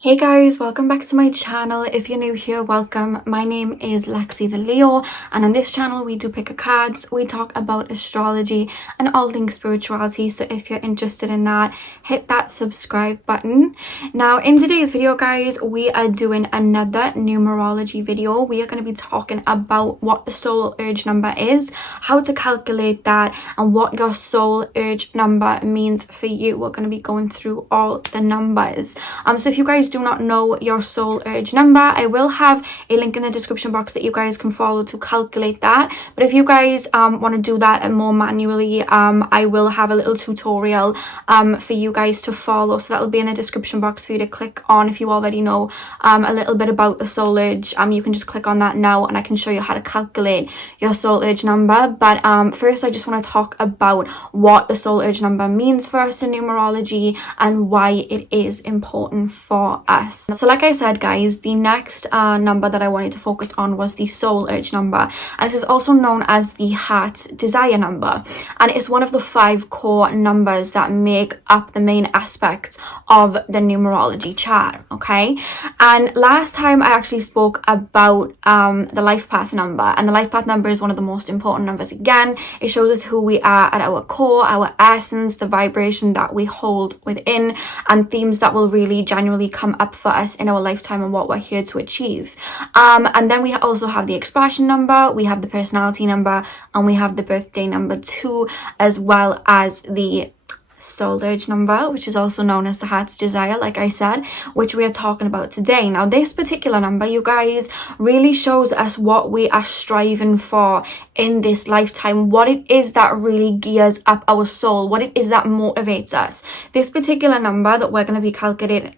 Hey guys, welcome back to my channel. If you're new here, welcome. My name is Lexi The Leo, and on this channel we do pick a cards, we talk about astrology and all things spirituality. So if you're interested in that, hit that subscribe button. Now in today's video guys, we are doing another numerology video. We are going to be talking about what the soul urge number is, how to calculate that, and what your soul urge number means for you. We're going to be going through all the numbers. So if you guys do not know your soul urge number, I will have a link in the description box that you guys can follow to calculate that. But if you guys want to do that more manually, I will have a little tutorial for you guys to follow, so that'll be in the description box for you to click on. If you already know a little bit about the soul urge, you can just click on that now and I can show you how to calculate your soul urge number. But first I just want to talk about what the soul urge number means for us in numerology and why it is important for us. So like I said guys, the next number that I wanted to focus on was the soul urge number, and this is also known as the heart desire number, and it's one of the 5 core numbers that make up the main aspects of the numerology chart. Okay, and last time I actually spoke about the life path number, and the life path number is one of the most important numbers. Again, it shows us who we are at our core, our essence, the vibration that we hold within, and themes that will really genuinely come up for us in our lifetime and what we're here to achieve. And then we also have the expression number, we have the personality number, and we have the birthday number too, as well as the soul urge number, which is also known as the heart's desire, like I said, which we are talking about today. Now this particular number, you guys, really shows us what we are striving for in this lifetime, what it is that really gears up our soul, what it is that motivates us. This particular number that we're going to be calculating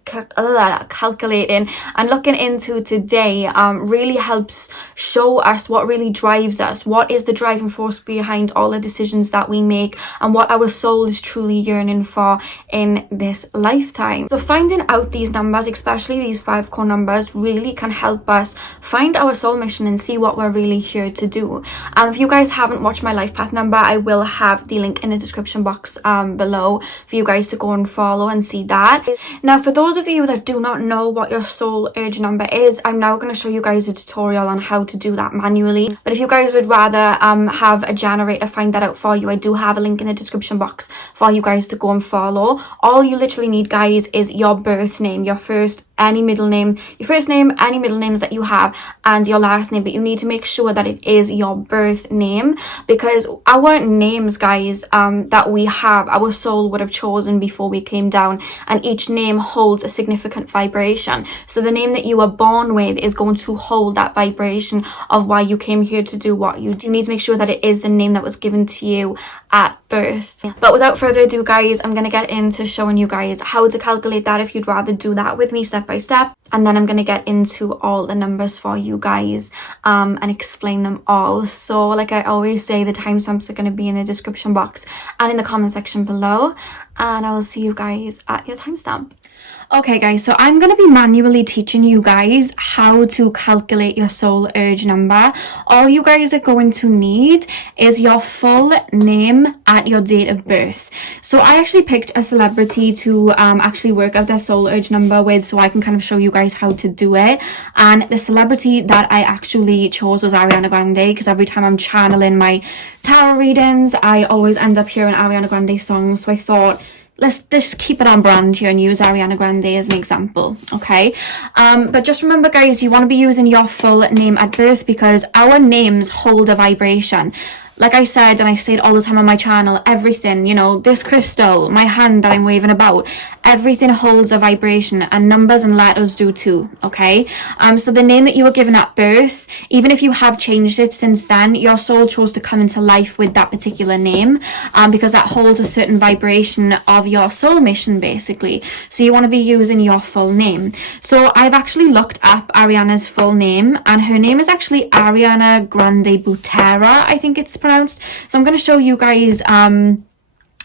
and looking into today really helps show us what really drives us, what is the driving force behind all the decisions that we make, and what our soul is truly yearning for in this lifetime. So finding out these numbers, especially these 5 core numbers, really can help us find our soul mission and see what we're really here to do. If you guys haven't watched my life path number, I will have the link in the description box below for you guys to go and follow and see that. Now for those of you that do not know what your soul urge number is, I'm now going to show you guys a tutorial on how to do that manually. But if you guys would rather have a generator find that out for you, I do have a link in the description box for you guys to go and follow. All you literally need guys is your birth name, your first, any middle name, your first name, any middle names that you have, and your last name. But you need to make sure that it is your birth name, because our names guys that we have, our soul would have chosen before we came down, and each name holds a significant vibration. So the name that you were born with is going to hold that vibration of why you came here to do what you do. You need to make sure that it is the name that was given to you at birth. But without further ado guys, I'm going to get into showing you guys how to calculate that if you'd rather do that with me step by step, and then I'm going to get into all the numbers for you guys and explain them all. So like I always say, the timestamps are going to be in the description box and in the comment section below, and I will see you guys at your timestamp. Okay guys, so I'm going to be manually teaching you guys how to calculate your soul urge number. All you guys are going to need is your full name at your date of birth. So I actually picked a celebrity to actually work out their soul urge number with, so I can kind of show you guys how to do it. And the celebrity that I actually chose was Ariana Grande, because every time I'm channeling my tarot readings, I always end up hearing Ariana Grande songs. So I thought, let's just keep it on brand here and use Ariana Grande as an example, okay? But just remember guys, you want to be using your full name at birth, because our names hold a vibration. Like I said, and I say it all the time on my channel, everything, you know, this crystal, my hand that I'm waving about, everything holds a vibration, and numbers and letters do too, okay? So the name that you were given at birth, even if you have changed it since then, your soul chose to come into life with that particular name, because that holds a certain vibration of your soul mission, basically. So you want to be using your full name. So I've actually looked up Ariana's full name, and her name is actually Ariana Grande Butera, I think it's pronounced. So I'm going to show you guys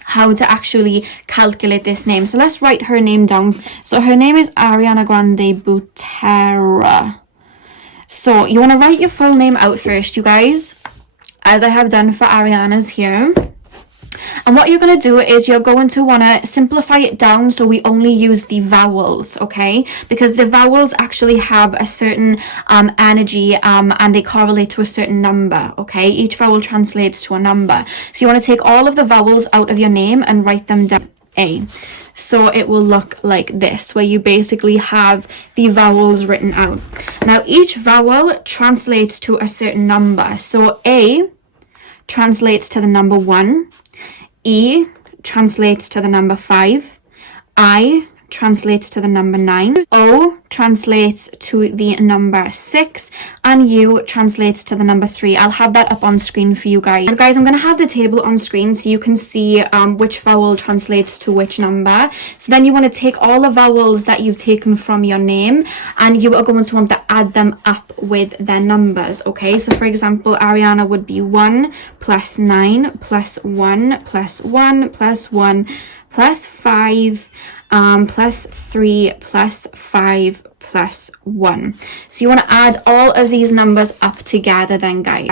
how to actually calculate this name. So let's write her name down. So her name is Ariana Grande Butera. So you want to write your full name out first, you guys, as I have done for Ariana's here. And what you're going to do is you're going to want to simplify it down so we only use the vowels, okay? Because the vowels actually have a certain energy and they correlate to a certain number, okay? Each vowel translates to a number. So you want to take all of the vowels out of your name and write them down. A. So it will look like this, where you basically have the vowels written out. Now each vowel translates to a certain number. So A translates to the number 1. E translates to the number 5. I translates to the number 9. O translates to the number 6. And U translates to the number 3. I'll have that up on screen for you guys. And guys, I'm going to have the table on screen so you can see which vowel translates to which number. So then you want to take all the vowels that you've taken from your name and you are going to want to add them up with their numbers, okay? So for example, Ariana would be 1 plus 9 plus 1 plus 1 plus 1 plus 5 plus 3 plus 5 plus 1. So you want to add all of these numbers up together then, guys.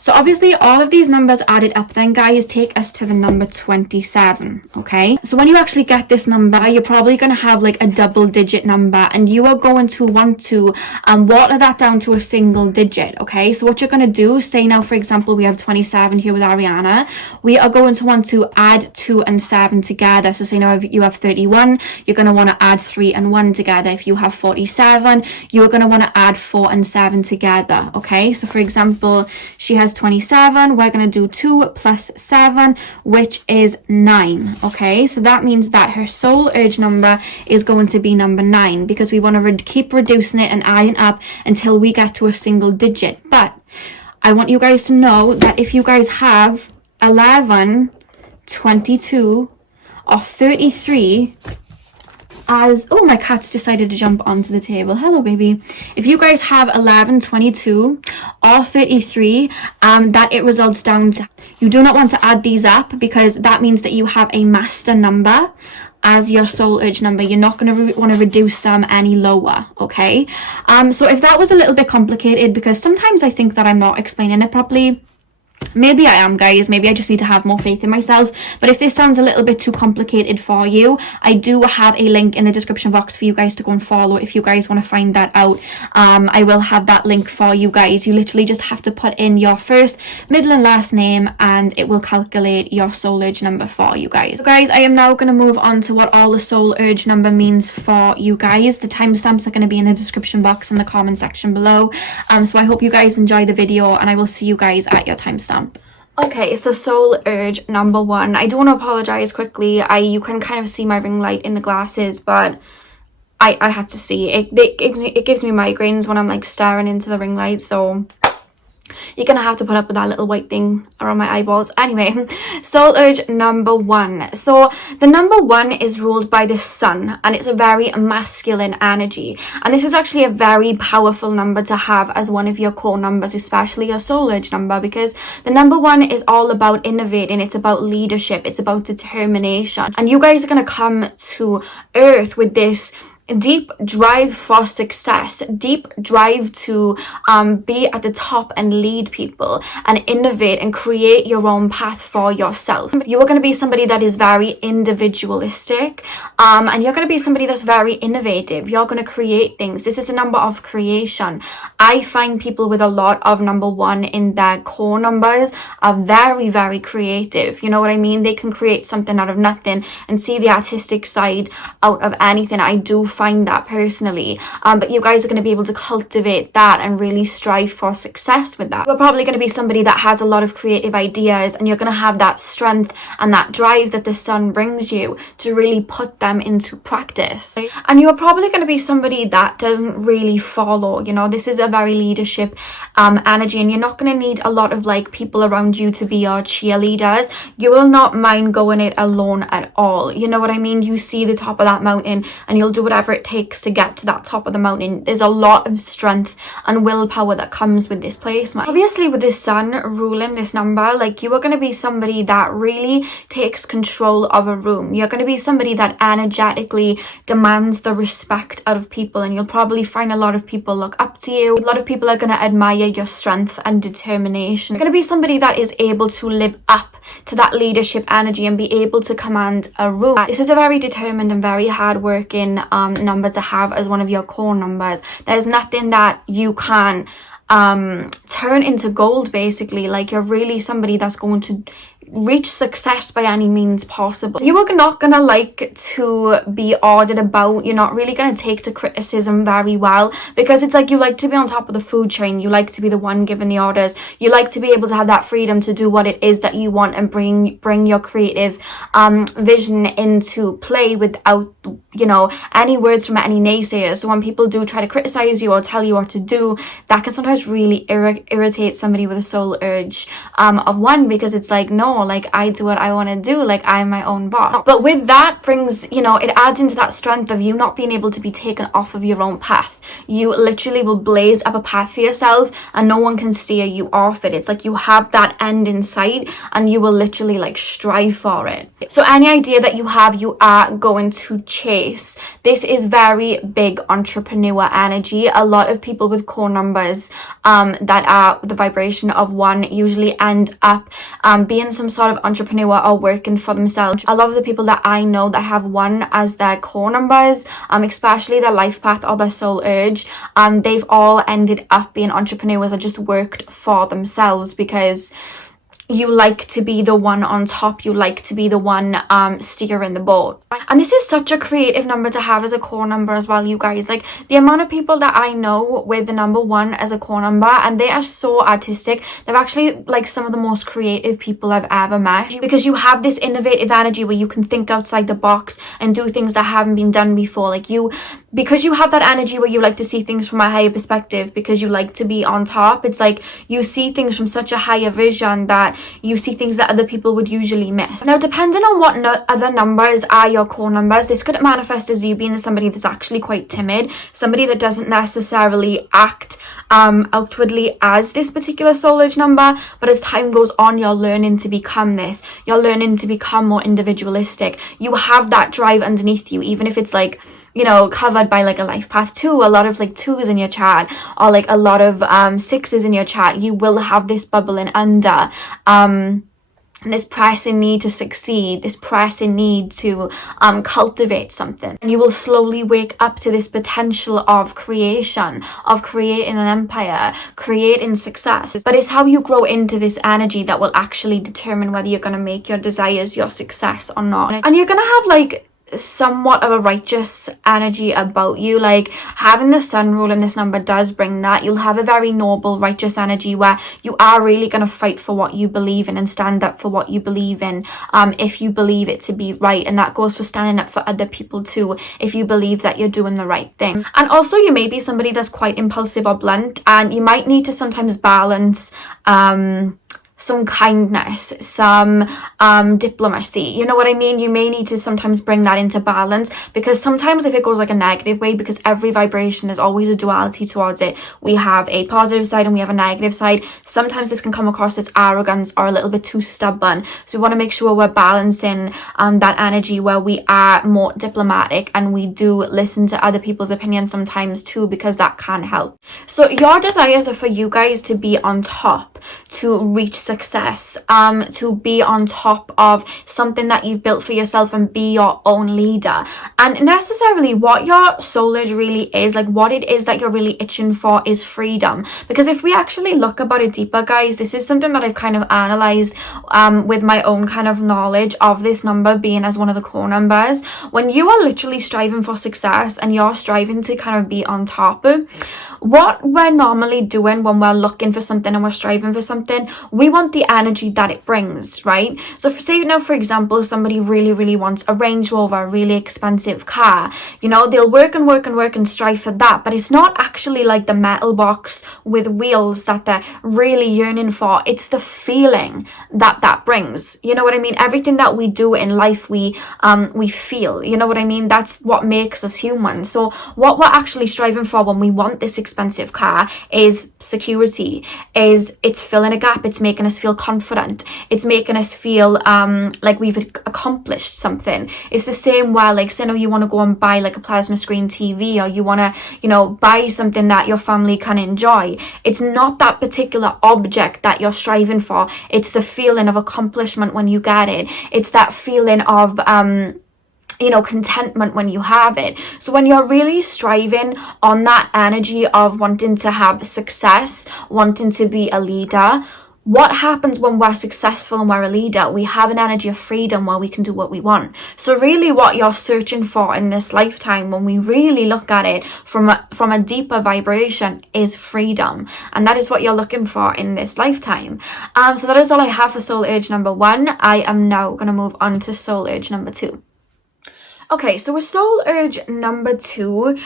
So obviously all of these numbers added up then, guys, take us to the number 27, okay? So when you actually get this number, you're probably going to have like a double digit number and you are going to want to water that down to a single digit, okay? So what you're going to do, say now for example we have 27 here with Ariana, we are going to want to add 2 and 7 together. So say now if you have 31, you're going to want to add 3 and 1 together. If you have 47, you're going to want to add 4 and 7 together, okay? So for example, she has 27, we're going to do 2 plus 7, which is 9, okay? So that means that her soul urge number is going to be number 9 because we want to keep reducing it and adding up until we get to a single digit. But I want you guys to know that if you guys have 11, 22, or 33, as oh, my cat's decided to jump onto the table. Hello, baby. If you guys have 11, 22 or 33, that it results down to, you do not want to add these up because that means that you have a master number as your soul urge number. You're not going to want to reduce them any lower, okay? So if that was a little bit complicated, because sometimes I think that I'm not explaining it properly, maybe I am, guys. Maybe I just need to have more faith in myself. But if this sounds a little bit too complicated for you, I do have a link in the description box for you guys to go and follow if you guys want to find that out. I will have that link for you guys. You literally just have to put in your first, middle and last name and it will calculate your soul urge number for you guys. So guys, I am now going to move on to what all the soul urge number means for you guys. The timestamps are going to be in the description box in the comment section below. So I hope you guys enjoy the video and I will see you guys at your timestamp. Okay, so soul urge number 1. I do want to apologize quickly. You can kind of see my ring light in the glasses, but I had to see it. It gives me migraines when I'm like staring into the ring light, so you're gonna have to put up with that little white thing around my eyeballs. Anyway, soul urge number 1. So the number 1 is ruled by the sun and it's a very masculine energy, and this is actually a very powerful number to have as one of your core numbers, especially your soul urge number, because the number 1 is all about innovating. It's about leadership, it's about determination, and you guys are going to come to earth with this deep drive for success, deep drive to be at the top and lead people and innovate and create your own path for yourself. You are going to be somebody that is very individualistic, and you're going to be somebody that's very innovative. You're going to create things. This is a number of creation. I find people with a lot of number 1 in their core numbers are very, very creative. You know what I mean? They can create something out of nothing and see the artistic side out of anything. I do find that personally, but you guys are going to be able to cultivate that and really strive for success with that. You're probably going to be somebody that has a lot of creative ideas, and you're going to have that strength and that drive that the sun brings you to really put them into practice. And you're probably going to be somebody that doesn't really follow, you know, this is a very leadership energy, and you're not going to need a lot of like people around you to be your cheerleaders. You will not mind going it alone at all. You know what I mean? You see the top of that mountain and you'll do whatever whatever it takes to get to that top of the mountain. There's a lot of strength and willpower that comes with this placement. Obviously, with this sun ruling this number, like, you are going to be somebody that really takes control of a room. You're going to be somebody that energetically demands the respect out of people, and you'll probably find a lot of people look up to you. A lot of people are going to admire your strength and determination. You're going to be somebody that is able to live up to that leadership energy and be able to command a room. This is a very determined and very hard-working number to have as one of your core numbers. There's nothing that you can turn into gold, basically. Like, you're really somebody that's going to reach success by any means possible. You are not gonna like to be ordered about. You're not really gonna take to criticism very well, because it's like, you like to be on top of the food chain. You like to be the one giving the orders. You like to be able to have that freedom to do what it is that you want and bring your creative vision into play without, you know, any words from any naysayers. So when people do try to criticize you or tell you what to do, that can sometimes really irritate somebody with a soul urge of one, because it's like, no, like, I do what I want to do, like, I'm my own boss. But with that brings, you know, it adds into that strength of you not being able to be taken off of your own path. You literally will blaze up a path for yourself and no one can steer you off it. It's like you have that end in sight and you will literally, like, strive for it. So any idea that you have, you are going to chase. This is very big entrepreneur energy. A lot of people with core numbers that are the vibration of 1 usually end up being some sort of entrepreneur or working for themselves. A lot of the people that I know that have 1 as their core numbers, especially their life path or their soul urge, they've all ended up being entrepreneurs or just worked for themselves, because you like to be the one on top. You like to be the one steering the boat. And this is such a creative number to have as a core number as well, you guys. Like, the amount of people that I know with the number 1 as a core number, and they are so artistic. They're actually, like, some of the most creative people I've ever met, because you have this innovative energy where you can think outside the box and do things that haven't been done before. Like, because you have that energy where you like to see things from a higher perspective, because you like to be on top, it's like you see things from such a higher vision that you see things that other people would usually miss. Now, depending on what other numbers are your core numbers, this could manifest as you being somebody that's actually quite timid, somebody that doesn't necessarily act outwardly as this particular soul urge number, but as time goes on, you're learning to become this. You're learning to become more individualistic. You have that drive underneath you, even if it's, like, you know, covered by, like, a life path 2, a lot of, like, 2s in your chart, or, like, a lot of 6s in your chart. You will have this bubbling under this pressing need to succeed, this pressing need to cultivate something. And you will slowly wake up to this potential of creation, of creating an empire, creating success. But it's how you grow into this energy that will actually determine whether you're going to make your desires your success or not. And you're going to have, like, somewhat of a righteous energy about you. Like, having the sun rule in this number does bring that. You'll have a very noble, righteous energy where you are really going to fight for what you believe in and stand up for what you believe in, if you believe it to be right. And that goes for standing up for other people too, if you believe that you're doing the right thing. And also, you may be somebody that's quite impulsive or blunt, and you might need to sometimes balance some kindness, some diplomacy, you know what I mean? You may need to sometimes bring that into balance, because sometimes if it goes, like, a negative way, because every vibration is always a duality towards it. We have a positive side and we have a negative side. Sometimes this can come across as arrogance or a little bit too stubborn. So we want to make sure we're balancing that energy where we are more diplomatic and we do listen to other people's opinions sometimes too, because that can help. So your desires are for you guys to be on top, to reach success, to be on top of something that you've built for yourself and be your own leader. And necessarily what your soul urge really is, like, what it is that you're really itching for, is freedom. Because if we actually look about it deeper, guys, this is something that I've kind of analyzed with my own kind of knowledge of this number being as one of the core numbers. When you are literally striving for success and you're striving to kind of be on top, what we're normally doing when we're looking for something and we're striving for something, we want the energy that it brings, right? So say now, for example, somebody really wants a Range Rover, a really expensive car, you know, they'll work and strive for that, but it's not actually like the metal box with wheels that they're really yearning for. It's the feeling that brings, you know what I mean? Everything that we do in life, we feel, you know what I mean? That's what makes us human. So what we're actually striving for when we want this expensive car is security, is it's filling a gap, it's making us feel confident, it's making us feel like we've accomplished something. It's the same where, like, say now you want to go and buy like a plasma screen TV, or you want to, you know, buy something that your family can enjoy. It's not that particular object that you're striving for, it's the feeling of accomplishment when you get it. It's that feeling of you know, contentment when you have it. So when you're really striving on that energy of wanting to have success, wanting to be a leader, what happens when we're successful and we're a leader? We have an energy of freedom where we can do what we want. So really what you're searching for in this lifetime, when we really look at it from a deeper vibration, is freedom. And that is what you're looking for in this lifetime. So that is all I have for soul urge number 1. I am now going to move on to soul urge number 2. Okay, so with soul urge number 2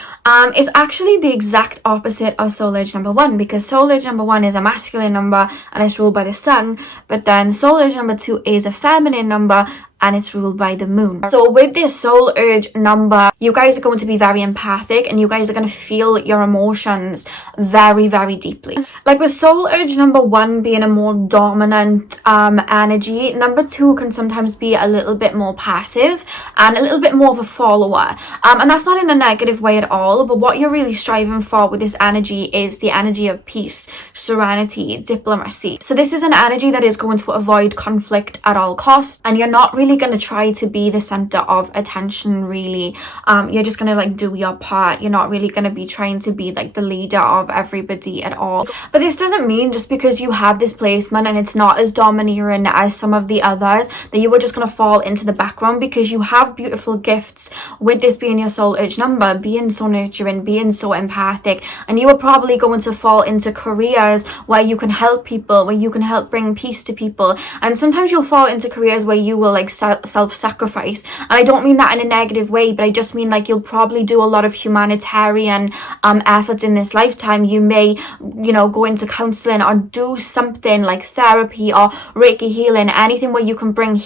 is actually the exact opposite of soul urge number 1, because soul urge number 1 is a masculine number and it's ruled by the sun, but then soul urge number 2 is a feminine number and it's ruled by the moon. So with this soul urge number, you guys are going to be very empathic and you guys are going to feel your emotions very deeply. Like with soul urge number 1 being a more dominant energy, number 2 can sometimes be a little bit more passive and a little bit more of a follower. And that's not in a negative way at all, but what you're really striving for with this energy is the energy of peace, serenity, diplomacy. So this is an energy that is going to avoid conflict at all costs, and you're not really going to try to be the center of attention, really. You're just going to like do your part. You're not really going to be trying to be like the leader of everybody at all. But this doesn't mean just because you have this placement and it's not as domineering as some of the others that you are just going to fall into the background, because you have beautiful gifts with this being your soul urge number, being so nurturing, being so empathic, and you are probably going to fall into careers where you can help people, where you can help bring peace to people. And sometimes you'll fall into careers where you will like self-sacrifice, and I don't mean that in a negative way, but I just mean like you'll probably do a lot of humanitarian efforts in this lifetime. You may, you know, go into counseling or do something like therapy or Reiki healing, anything where you can bring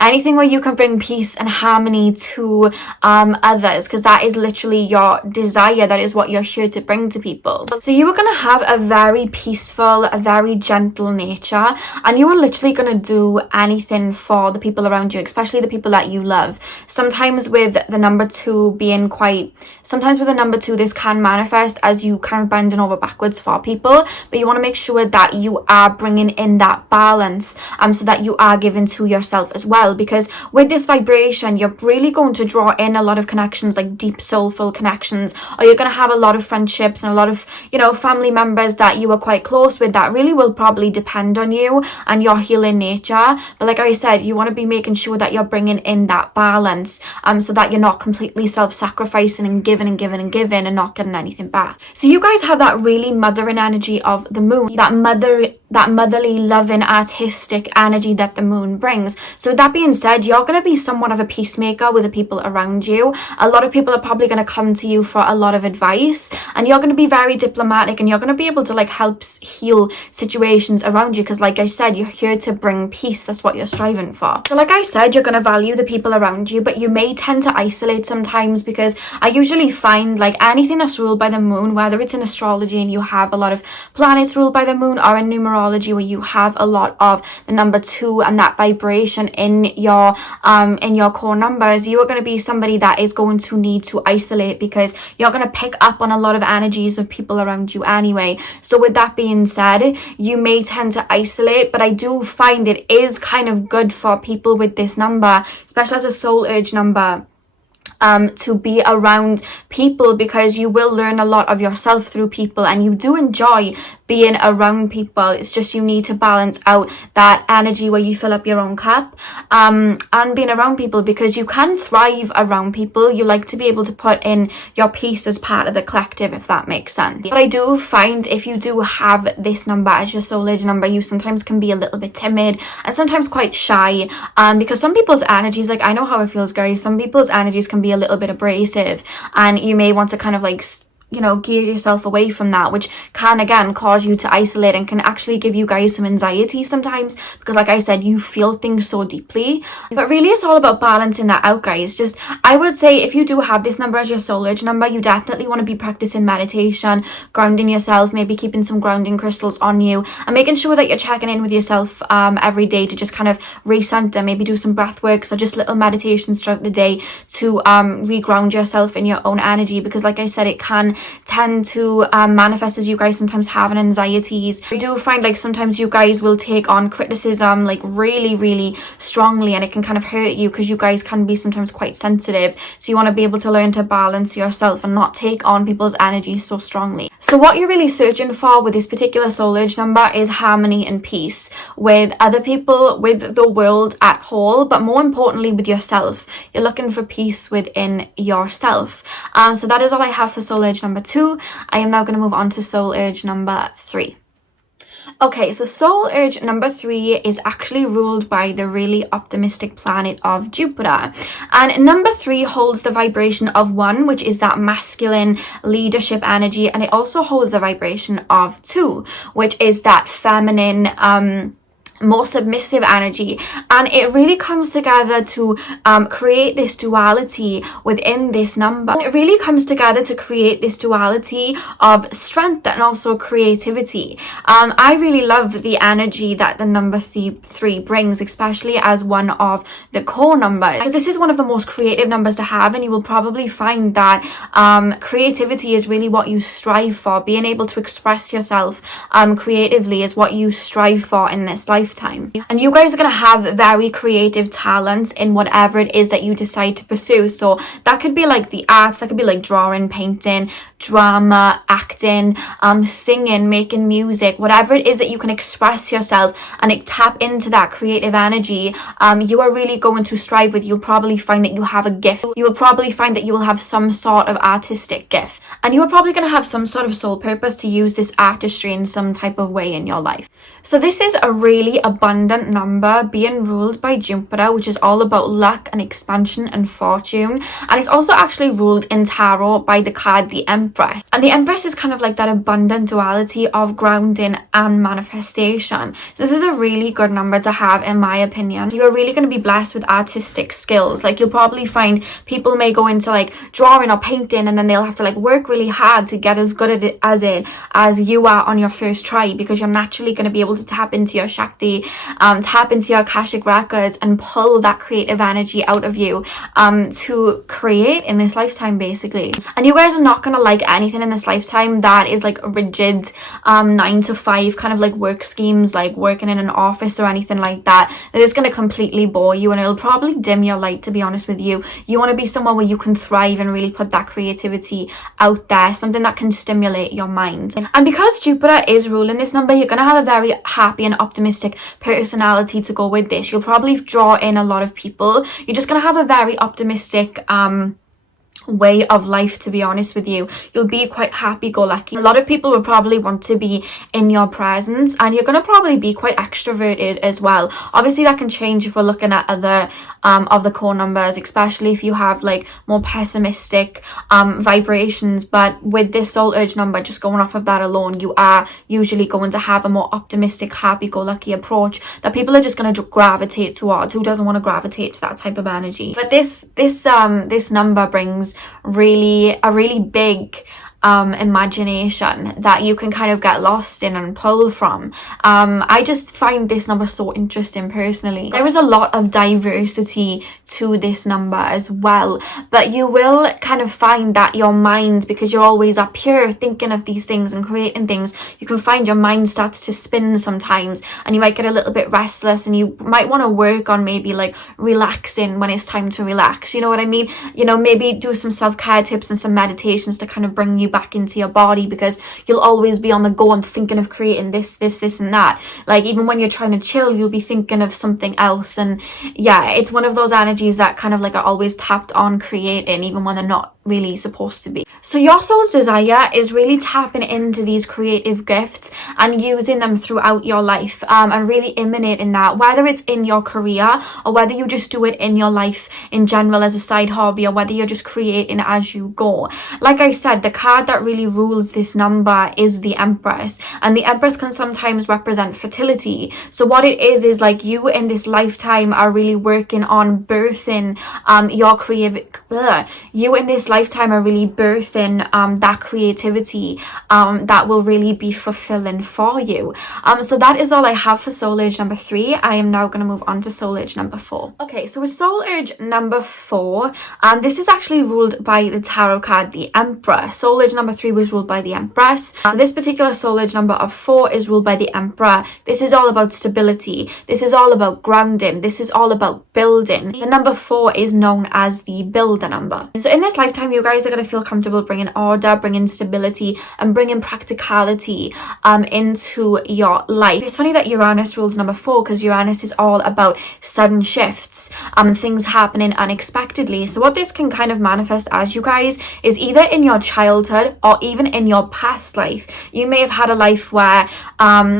anything where you can bring peace and harmony to others, because that is literally your desire. That is what you're here to bring to people. So you are going to have a very peaceful, a very gentle nature, and you are literally going to do anything for the people around you, especially the people that you love. Sometimes with the number 2 being sometimes with the number 2 this can manifest as you kind of bending over backwards for people, but you want to make sure that you are bringing in that balance so that you are giving to yourself as well, because with this vibration you're really going to draw in a lot of connections, like deep soulful connections, or you're going to have a lot of friendships and a lot of, you know, family members that you are quite close with that really will probably depend on you and your healing nature. But like I said, you want to be making sure that you're bringing in that balance so that you're not completely self-sacrificing and giving and not getting anything back. So you guys have that really mothering energy of the moon, that motherly, loving, artistic energy that the moon brings. So with that being said, you're going to be somewhat of a peacemaker with the people around you. A lot of people are probably going to come to you for a lot of advice, and you're going to be very diplomatic, and you're going to be able to like help heal situations around you, because like I said, you're here to bring peace. That's what you're striving for. So like I said, you're going to value the people around you, but you may tend to isolate sometimes, because I usually find like anything that's ruled by the moon, whether it's in astrology and you have a lot of planets ruled by the moon, or in numerology where you have a lot of the number 2 and that vibration in your core numbers, you are going to be somebody that is going to need to isolate, because you're going to pick up on a lot of energies of people around you anyway. So with that being said, you may tend to isolate, but I do find it is kind of good for people with this number, especially as a soul urge number, to be around people, because you will learn a lot of yourself through people, and you do enjoy being around people. It's just you need to balance out that energy where you fill up your own cup, and being around people, because you can thrive around people. You like to be able to put in your piece as part of the collective, if that makes sense. But I do find if you do have this number as your soul age number, you sometimes can be a little bit timid and sometimes quite shy, because some people's energies, like, I know how it feels, guys, some people's energies can be a little bit abrasive, and you may want to kind of like, you know, gear yourself away from that, which can again cause you to isolate and can actually give you guys some anxiety sometimes, because like I said, you feel things so deeply. But really it's all about balancing that out, guys. Just, I would say if you do have this number as your soul age number, you definitely want to be practicing meditation, grounding yourself, maybe keeping some grounding crystals on you, and making sure that you're checking in with yourself every day to just kind of recenter, maybe do some breath works or just little meditations throughout the day to reground yourself in your own energy, because like I said, it can tend to manifest as you guys sometimes having anxieties. I do find like sometimes you guys will take on criticism like really strongly, and it can kind of hurt you because you guys can be sometimes quite sensitive. So you want to be able to learn to balance yourself and not take on people's energy so strongly. So what you're really searching for with this particular soul age number is harmony and peace with other people, with the world at whole, but more importantly with yourself. You're looking for peace within yourself. So that is all I have for soul age number 2. I am now going to move on to soul urge number 3. Okay, so soul urge number 3 is actually ruled by the really optimistic planet of Jupiter. And number 3 holds the vibration of 1, which is that masculine leadership energy. And it also holds the vibration of 2, which is that feminine, more submissive energy. And it really comes together to create this duality within this number. It really comes together to create this duality of strength and also creativity. I really love the energy that the number 3 brings, especially as one of the core numbers, because this is one of the most creative numbers to have, and you will probably find that creativity is really what you strive for. Being able to express yourself creatively is what you strive for in this lifetime. And you guys are going to have very creative talents in whatever it is that you decide to pursue. So that could be like the arts, that could be like drawing, painting, drama, acting, singing, making music, whatever it is that you can express yourself and tap into that creative energy. You are really going to strive with. You'll probably find that you have a gift. You will probably find that you will have some sort of artistic gift, and you are probably going to have some sort of soul purpose to use this artistry in some type of way in your life. So this is a really abundant number, being ruled by Jupiter, which is all about luck and expansion and fortune. And it's also actually ruled in tarot by the card the Empress. And the Empress is kind of like that abundant duality of grounding and manifestation. So this is a really good number to have, in my opinion. You're really going to be blessed with artistic skills. Like, you'll probably find people may go into like drawing or painting, and then they'll have to like work really hard to get as good at it as you are on your first try, because you're naturally going to be able to tap into your Shakti, tap into your Akashic records, and pull that creative energy out of you to create in this lifetime, basically. And you guys are not going to like anything in this lifetime that is like rigid 9 to 5 kind of like work schemes, like working in an office or anything like that. It is going to completely bore you, and it'll probably dim your light, to be honest with you. You want to be somewhere where you can thrive and really put that creativity out there, something that can stimulate your mind. And because Jupiter is ruling this number, you're going to have a very happy and optimistic personality to go with this. You'll probably draw in a lot of people. You're just going to have a very optimistic way of life, to be honest with you. You'll be quite happy-go-lucky. A lot of people will probably want to be in your presence, and you're going to probably be quite extroverted as well. Obviously that can change if we're looking at other of the core numbers, especially if you have like more pessimistic vibrations. But with this soul urge number, just going off of that alone, you are usually going to have a more optimistic, happy-go-lucky approach that people are just going to gravitate towards. Who doesn't want to gravitate to that type of energy? But this number brings a really big imagination that you can kind of get lost in and pull from. I just find this number so interesting personally. There is a lot of diversity to this number as well, but you will kind of find that your mind, because you're always up here thinking of these things and creating things, you can find your mind starts to spin sometimes, and you might get a little bit restless, and you might want to work on maybe like relaxing when it's time to relax, you know what I mean? You know, maybe do some self-care tips and some meditations to kind of bring you back into your body, because you'll always be on the go and thinking of creating this and that. Like even when you're trying to chill, you'll be thinking of something else. And yeah, it's one of those energies that kind of like are always tapped on creating, even when they're not really supposed to be. So your soul's desire is really tapping into these creative gifts and using them throughout your life, and really emanating that, whether it's in your career or whether you just do it in your life in general as a side hobby, or whether you're just creating as you go. Like I said, the card that really rules this number is the Empress, and the Empress can sometimes represent fertility. So what it is like you in this lifetime are really working on birthing your you in this lifetime are really birthing that creativity that will really be fulfilling for you. So that is all I have for soul urge number 3. I am now going to move on to soul urge number 4. Okay, so with soul urge number 4, this is actually ruled by the tarot card, the Emperor. Soul urge number 3 was ruled by the Empress. So this particular soul urge number of 4 is ruled by the Emperor. This is all about stability. This is all about grounding. This is all about building. The number 4 is known as the builder number. So in this lifetime, you guys are going to feel comfortable bringing order, bringing stability, and bringing practicality into your life. It's funny that Uranus rules number 4, because Uranus is all about sudden shifts, things happening unexpectedly. So what this can kind of manifest as, you guys, is either in your childhood or even in your past life. You may have had a life where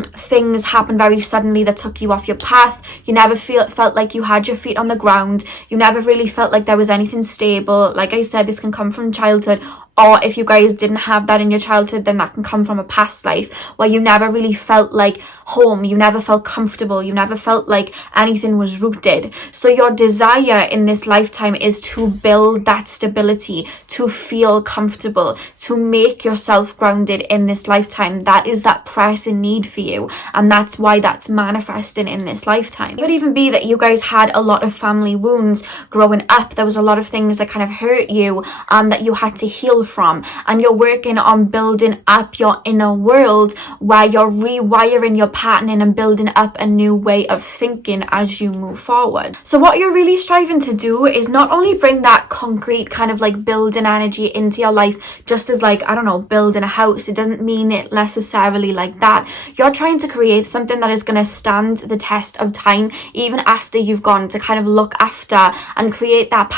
things happened very suddenly that took you off your path. You never felt like you had your feet on the ground. You never really felt like there was anything stable. Like I said, this can come from childhood, or if you guys didn't have that in your childhood, then that can come from a past life where you never really felt like home, you never felt comfortable, you never felt like anything was rooted. So your desire in this lifetime is to build that stability, to feel comfortable, to make yourself grounded in this lifetime. That is that pressing need for you, and that's why that's manifesting in this lifetime. It could even be that you guys had a lot of family wounds growing up. There was a lot of things that kind of hurt you that you had to heal from, and you're working on building up your inner world where you're rewiring your patterning and building up a new way of thinking as you move forward. So what you're really striving to do is not only bring that concrete kind of like building energy into your life, just as like, I don't know, building a house. It doesn't mean it necessarily like that. You're trying to create something that is going to stand the test of time, even after you've gone, to kind of look after and create that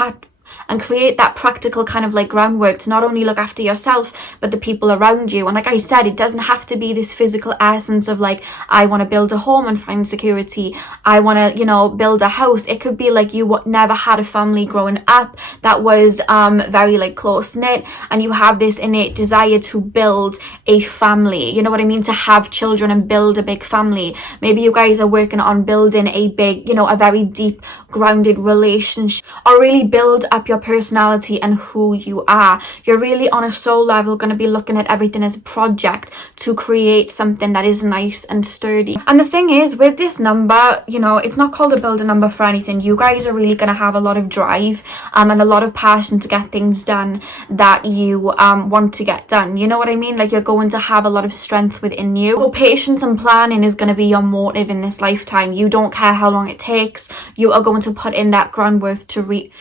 practical kind of like groundwork to not only look after yourself but the people around you. And like I said, it doesn't have to be this physical essence of like, I want to build a home and find security, I want to, you know, build a house. It could be like you never had a family growing up that was very like close knit, and you have this innate desire to build a family, you know what I mean, to have children and build a big family. Maybe you guys are working on building a big, you know, a very deep grounded relationship, or really build up your personality and who you are. You're really on a soul level going to be looking at everything as a project to create something that is nice and sturdy. And the thing is, with this number, you know, it's not called a builder number for anything. You guys are really going to have a lot of drive and a lot of passion to get things done that you want to get done, you know what I mean? Like, you're going to have a lot of strength within you. So patience and planning is going to be your motive in this lifetime. You don't care how long it takes. You are going to put in that groundwork to reap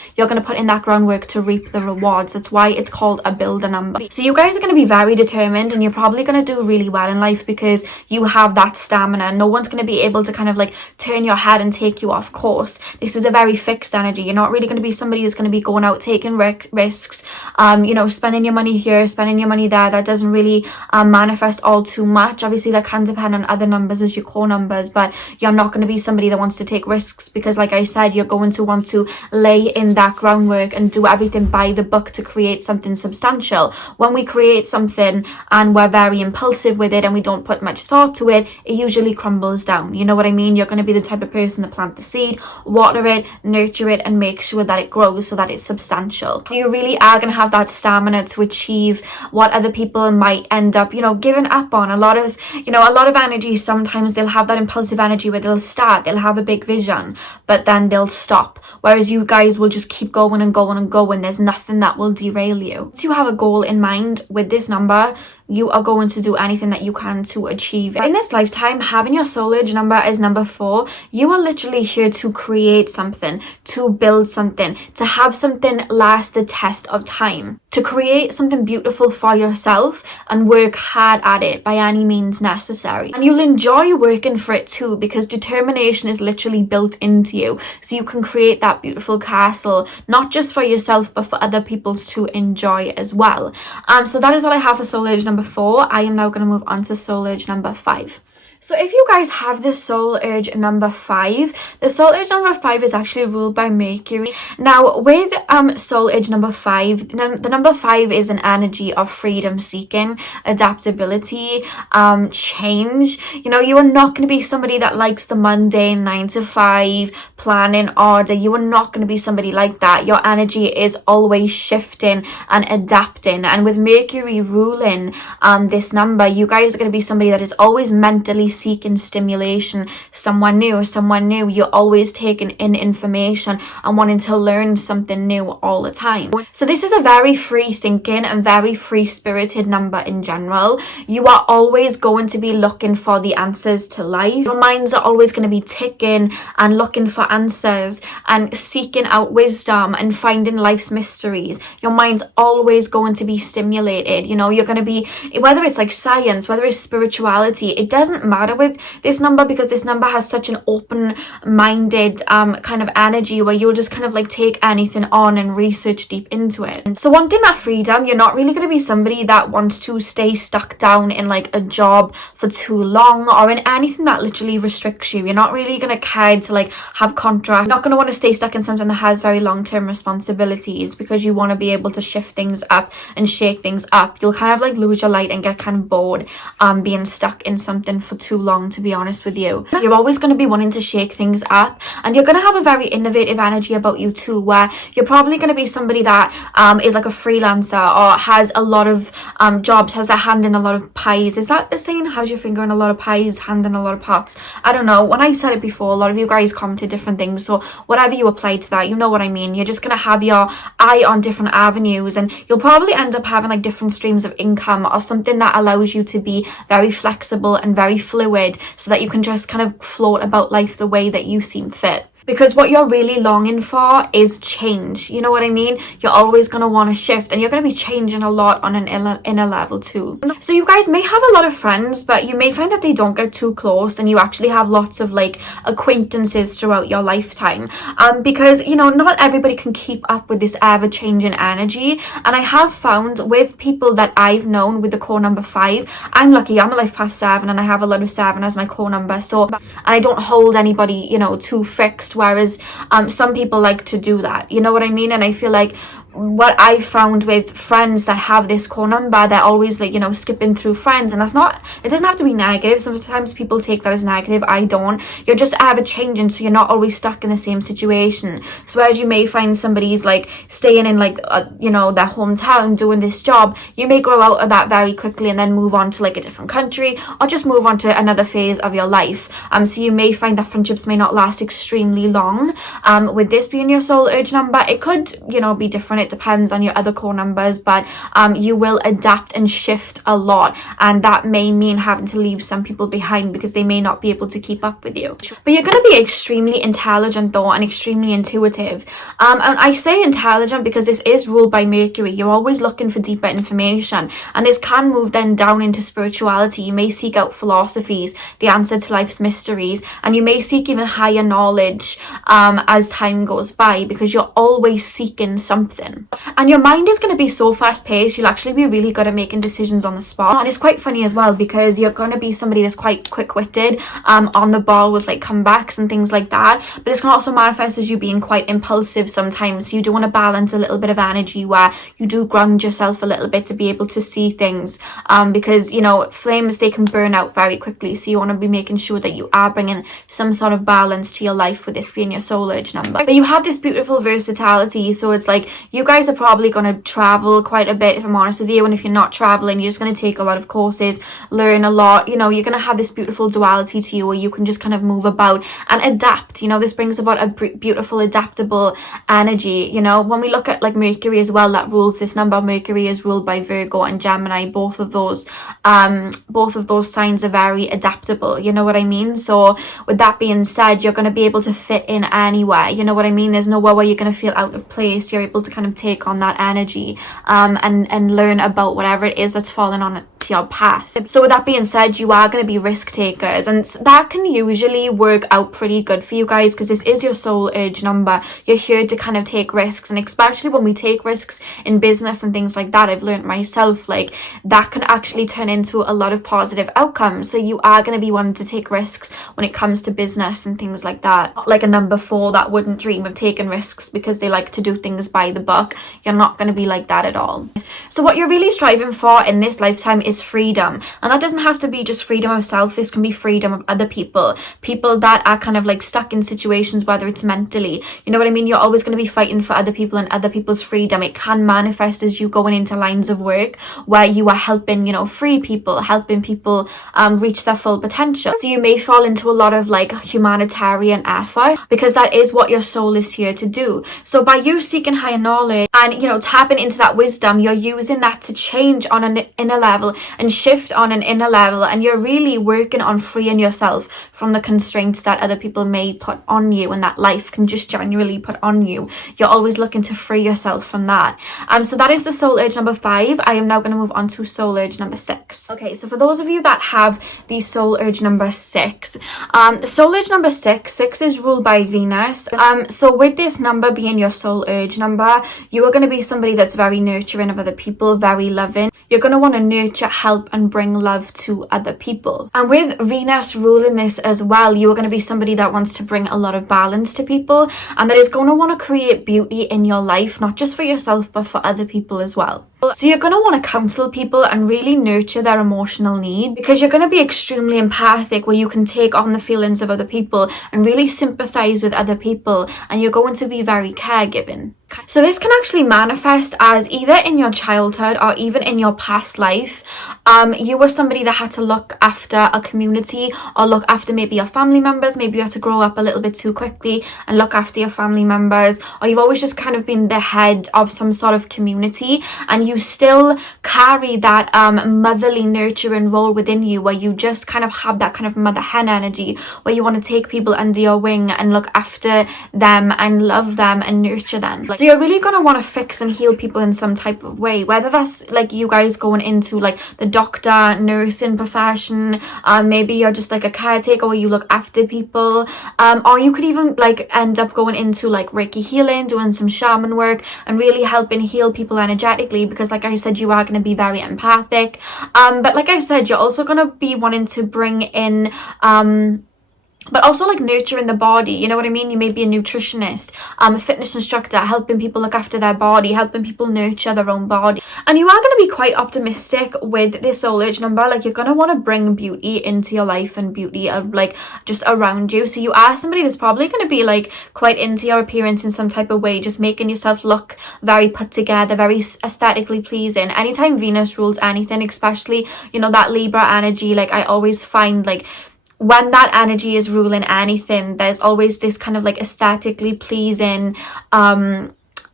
the rewards. That's why it's called a builder number. So you guys are going to be very determined, and you're probably going to do really well in life because you have that stamina. No one's going to be able to kind of like turn your head and take you off course. This is a very fixed energy. You're not really going to be somebody who's going to be going out taking risks, you know, spending your money here, spending your money there. That doesn't really manifest all too much. Obviously that can depend on other numbers as your core numbers, but you're not going to be somebody that wants to take risks, because like I said, you're going to want to lay in that groundwork and do everything by the book to create something substantial. When we create something and we're very impulsive with it and we don't put much thought to it, it usually crumbles down. You know what I mean? You're going to be the type of person to plant the seed, water it, nurture it, and make sure that it grows so that it's substantial. So you really are going to have that stamina to achieve what other people might end up, giving up on. A lot of energy, sometimes they'll have that impulsive energy where they'll have a big vision, but then they'll stop. Whereas you guys will just keep going and going and going. There's nothing that will derail you. Once you have a goal in mind with this number, you are going to do anything that you can to achieve it. In this lifetime, having your soul age number as number 4, you are literally here to create something, to build something, to have something last the test of time, to create something beautiful for yourself and work hard at it by any means necessary. And you'll enjoy working for it too, because determination is literally built into you. So you can create that beautiful castle, not just for yourself, but for other people to enjoy as well. So that is all I have for soul age number 4. I am now going to move on to soul age number 5. So if you guys have the soul urge number 5, the soul urge number 5 is actually ruled by Mercury. Now with soul urge number 5, the number 5 is an energy of freedom seeking, adaptability, change. You are not going to be somebody that likes the mundane 9 to 5 planning order. You are not going to be somebody like that. Your energy is always shifting and adapting. And with Mercury ruling this number, you guys are going to be somebody that is always mentally seeking stimulation, someone new. You're always taking in information and wanting to learn something new all the time. So this is a very free thinking and very free spirited number in general. You are always going to be looking for the answers to life. Your minds are always going to be ticking and looking for answers and seeking out wisdom and finding life's mysteries. Your mind's always going to be stimulated. You're going to be, whether it's like science, whether it's spirituality, it doesn't matter with this number, because this number has such an open-minded kind of energy where you'll just kind of like take anything on and research deep into it. So wanting that freedom, you're not really going to be somebody that wants to stay stuck down in like a job for too long or in anything that literally restricts you. You're not really going to care to like have contract. You're not going to want to stay stuck in something that has very long-term responsibilities, because you want to be able to shift things up and shake things up. You'll kind of like lose your light and get kind of bored being stuck in something for too long, to be honest with you. You're always going to be wanting to shake things up, and you're going to have a very innovative energy about you too, where you're probably going to be somebody that is like a freelancer or has a lot of jobs, has their hand in a lot of pies. Is that the saying? Has your finger in a lot of pies, hand in a lot of pots? I don't know. When I said it before, a lot of you guys commented different things, so whatever you apply to that, you know what I mean. You're just going to have your eye on different avenues, and you'll probably end up having like different streams of income or something that allows you to be very flexible and very fluid, so that you can just kind of float about life the way that you seem fit. Because what you're really longing for is change. You know what I mean? You're always going to want to shift, and you're going to be changing a lot on an inner level too. So you guys may have a lot of friends, but you may find that they don't get too close, and you actually have lots of like acquaintances throughout your lifetime. Because, not everybody can keep up with this ever-changing energy. And I have found with people that I've known with the core number 5, I'm lucky, I'm a life path 7, and I have a lot of 7 as my core number. So I don't hold anybody, too fixed. Whereas some people like to do that, you know what I mean? And I feel like what I've found with friends that have this core number, they're always like, skipping through friends, and it doesn't have to be negative. Sometimes people take that as negative. I don't. You're just ever changing, so you're not always stuck in the same situation. So whereas you may find somebody's like staying in like their hometown doing this job, you may grow out of that very quickly and then move on to like a different country, or just move on to another phase of your life. So you may find that friendships may not last extremely long. With this being your soul urge number, it could be different. It depends on your other core numbers, but you will adapt and shift a lot, and that may mean having to leave some people behind because they may not be able to keep up with you. But you're going to be extremely intelligent though, and extremely intuitive. And I say intelligent because this is ruled by Mercury. You're always looking for deeper information, and this can move then down into spirituality. You may seek out philosophies, the answer to life's mysteries, and you may seek even higher knowledge as time goes by, because you're always seeking something. happen. And your mind is going to be so fast paced, you'll actually be really good at making decisions on the spot. And it's quite funny as well, because you're going to be somebody that's quite quick-witted, on the ball with like comebacks and things like that. But it's going to also manifest as you being quite impulsive sometimes. So you do want to balance a little bit of energy where you do ground yourself a little bit to be able to see things, because, you know, flames, they can burn out very quickly. So you want to be making sure that you are bringing some sort of balance to your life, with this being your soul urge number. But you have this beautiful versatility, so it's like you guys are probably going to travel quite a bit, if I'm honest with you. And if you're not traveling, you're just going to take a lot of courses, learn a lot. You know, you're going to have this beautiful duality to you where you can just kind of move about and adapt. You know, this brings about a beautiful adaptable energy. You know, when we look at like Mercury as well, that rules this number, Mercury is ruled by Virgo and Gemini. Both of those signs are very adaptable, you know what I mean? So with that being said, you're going to be able to fit in anywhere, you know what I mean? There's nowhere where you're going to feel out of place. You're able to kind of take on that energy, and learn about whatever it is that's fallen on your path. So with that being said, you are going to be risk takers, and that can usually work out pretty good for you guys, because this is your soul urge number. You're here to kind of take risks, and especially when we take risks in business and things like that, I've learned myself, like that can actually turn into a lot of positive outcomes. So you are going to be wanting to take risks when it comes to business and things like that. Not like a number 4 that wouldn't dream of taking risks because they like to do things by the book. You're not going to be like that at all. So what you're really striving for in this lifetime is freedom, and that doesn't have to be just freedom of self. This can be freedom of other people that are kind of like stuck in situations, whether it's mentally, you know what I mean? You're always going to be fighting for other people and other people's freedom. It can manifest as you going into lines of work where you are helping, you know, free people, helping people reach their full potential. So you may fall into a lot of like humanitarian effort, because that is what your soul is here to do. So by you seeking higher knowledge and, you know, tapping into that wisdom, you're using that to change on an inner level and shift on an inner level, and you're really working on freeing yourself from the constraints that other people may put on you and that life can just genuinely put on you. You're always looking to free yourself from that. So that is the soul urge number 5. I am now going to move on to soul urge number 6. Okay, so for those of you that have the soul urge number 6, soul urge number 6 is ruled by Venus. So with this number being your soul urge number, you are going to be somebody that's very nurturing of other people, very loving. You're going to want to nurture, help and bring love to other people. And with Venus ruling this as well, you are going to be somebody that wants to bring a lot of balance to people, and that is going to want to create beauty in your life, not just for yourself but for other people as well. So you're going to want to counsel people and really nurture their emotional need, because you're going to be extremely empathic, where you can take on the feelings of other people and really sympathize with other people, and you're going to be very caregiving. So this can actually manifest as either in your childhood or even in your past life. You were somebody that had to look after a community or look after maybe your family members. Maybe you had to grow up a little bit too quickly and look after your family members, or you've always just kind of been the head of some sort of community, and you still carry that motherly nurturing role within you, where you just kind of have that kind of mother hen energy, where you want to take people under your wing and look after them and love them and nurture them. So you're really going to want to fix and heal people in some type of way, whether that's like you guys going into like the doctor, nursing profession, maybe you're just like a caretaker where you look after people, or you could even like end up going into like Reiki healing, doing some shaman work and really helping heal people energetically, because like I said, you are going to be very empathic. But like I said, you're also going to be wanting to bring in but also like nurturing the body, you know what I mean? You may be a nutritionist, a fitness instructor, helping people look after their body, helping people nurture their own body. And you are going to be quite optimistic with this soul urge number. Like you're going to want to bring beauty into your life and beauty of like just around you. So you are somebody that's probably going to be like quite into your appearance in some type of way, just making yourself look very put together, very aesthetically pleasing. Anytime Venus rules anything, especially, you know, that Libra energy, like I always find like when that energy is ruling anything, there's always this kind of like aesthetically pleasing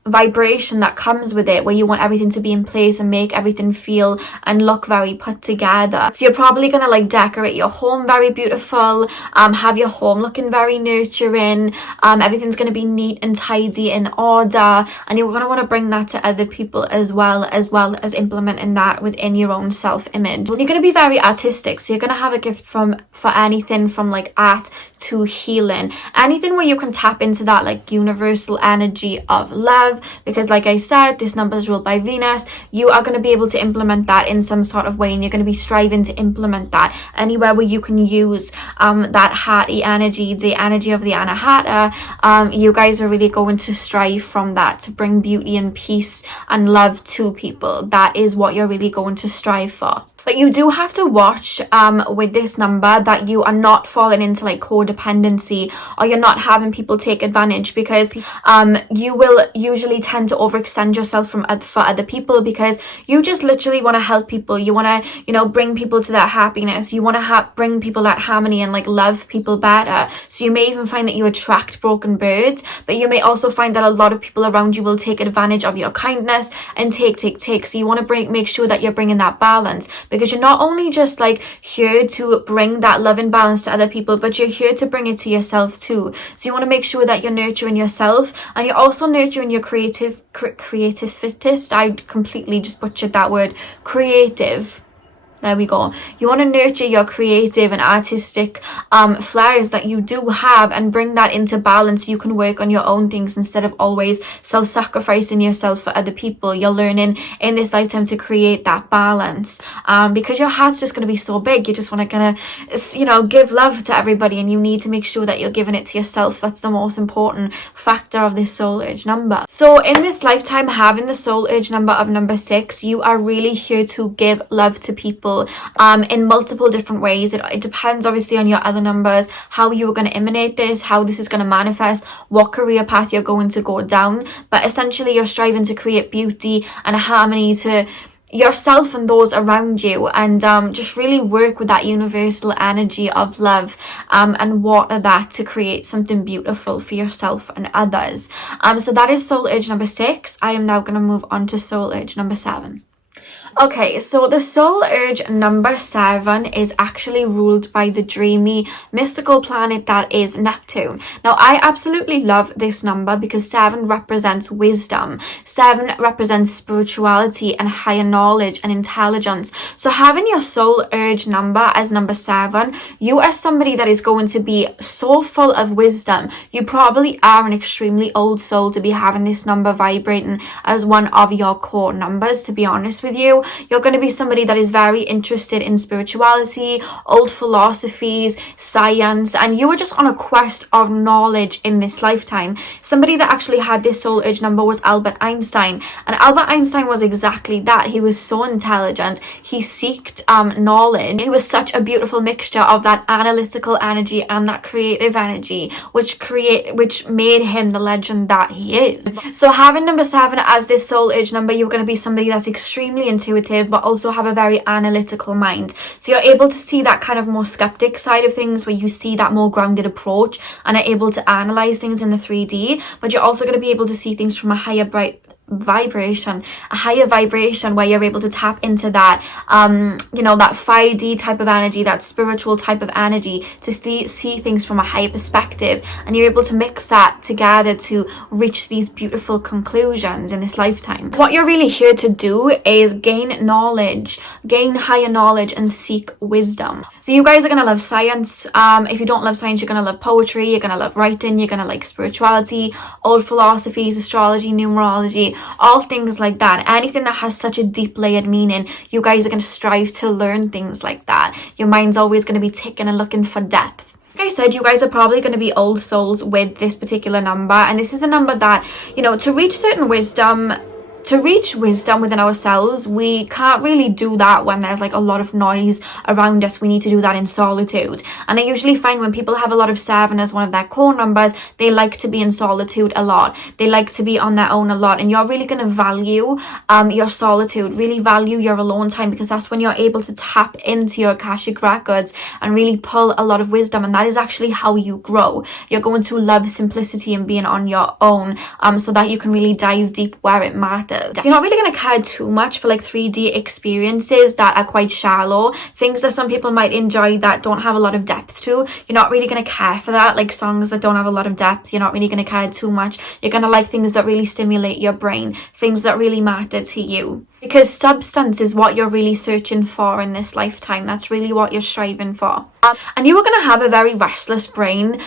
vibration that comes with it, where you want everything to be in place and make everything feel and look very put together. So you're probably gonna like decorate your home very beautiful, have your home looking very nurturing, everything's gonna be neat and tidy in order, and you're gonna want to bring that to other people as well as implementing that within your own self-image. You're gonna be very artistic, so you're gonna have a gift for anything from like art to healing, anything where you can tap into that like universal energy of love, love, because like I said, this number is ruled by Venus. You are going to be able to implement that in some sort of way, and you're going to be striving to implement that anywhere where you can use that hearty energy, the energy of the Anahata. You guys are really going to strive from that to bring beauty and peace and love to people. That is what you're really going to strive for. But you do have to watch with this number that you are not falling into like codependency, or you're not having people take advantage, because you will usually tend to overextend yourself for other people, because you just literally want to help people. You want to, you know, bring people to that happiness. You want to bring people that harmony and like love people better. So you may even find that you attract broken birds, but you may also find that a lot of people around you will take advantage of your kindness and take. So you want to make sure that you're bringing that balance, because you're not only just like here to bring that love and balance to other people, but you're here to bring it to yourself too. So you want to make sure that you're nurturing yourself, and you're also nurturing your creative fittest. I completely just butchered that word, creative. There we go. You want to nurture your creative and artistic flares that you do have, and bring that into balance so you can work on your own things instead of always self-sacrificing yourself for other people. You're learning in this lifetime to create that balance, because your heart's just going to be so big. You just want to kind of, you know, give love to everybody, and you need to make sure that you're giving it to yourself. That's the most important factor of this soul urge number. So in this lifetime, having the soul urge number of number 6, you are really here to give love to people in multiple different ways. It depends obviously on your other numbers, how you are going to emanate this, how this is going to manifest, what career path you're going to go down. But essentially you're striving to create beauty and harmony to yourself and those around you, and just really work with that universal energy of love, and water that to create something beautiful for yourself and others. So that is soul urge number 6. I am now going to move on to soul urge number 7. Okay, so the soul urge number 7 is actually ruled by the dreamy, mystical planet that is Neptune. Now, I absolutely love this number because 7 represents wisdom. 7 represents spirituality and higher knowledge and intelligence. So having your soul urge number as number 7, you are somebody that is going to be so full of wisdom. You probably are an extremely old soul to be having this number vibrating as one of your core numbers, to be honest with you. You're going to be somebody that is very interested in spirituality, old philosophies, science, and you are just on a quest of knowledge in this lifetime. Somebody that actually had this soul urge number was Albert Einstein, and Albert Einstein was exactly that. He was so intelligent. He sought knowledge. He was such a beautiful mixture of that analytical energy and that creative energy, which made him the legend that he is. So having number 7 as this soul urge number, you're going to be somebody that's extremely intuitive, but also have a very analytical mind. So you're able to see that kind of more skeptic side of things, where you see that more grounded approach and are able to analyze things in the 3D, but you're also going to be able to see things from a higher vibration where you're able to tap into that that 5D type of energy, that spiritual type of energy, to see things from a higher perspective, and you're able to mix that together to reach these beautiful conclusions in this lifetime. What you're really here to do is gain knowledge, gain higher knowledge, and seek wisdom. So you guys are gonna love science. If you don't love science, you're gonna love poetry, you're gonna love writing, you're gonna like spirituality, old philosophies, astrology, numerology, all things like that. Anything that has such a deep layered meaning, you guys are going to strive to learn things like that. Your mind's always going to be ticking and looking for depth. Like I said, you guys are probably going to be old souls with this particular number, and this is a number that, to reach certain wisdom, within ourselves, we can't really do that when there's like a lot of noise around us. We need to do that in solitude. And I usually find when people have a lot of 7 as one of their core numbers, they like to be in solitude a lot. They like to be on their own a lot. And you're really going to value your solitude, really value your alone time, because that's when you're able to tap into your Akashic records and really pull a lot of wisdom. And that is actually how you grow. You're going to love simplicity and being on your own, so that you can really dive deep where it matters. matters. You're not really going to care too much for like 3D experiences that are quite shallow, things that some people might enjoy that don't have a lot of depth to. You're not really going to care for that, like songs that don't have a lot of depth. You're not really going to care too much. You're going to like things that really stimulate your brain, things that really matter to you, because substance is what you're really searching for in this lifetime. That's really what you're striving for. And you are going to have a very restless brain.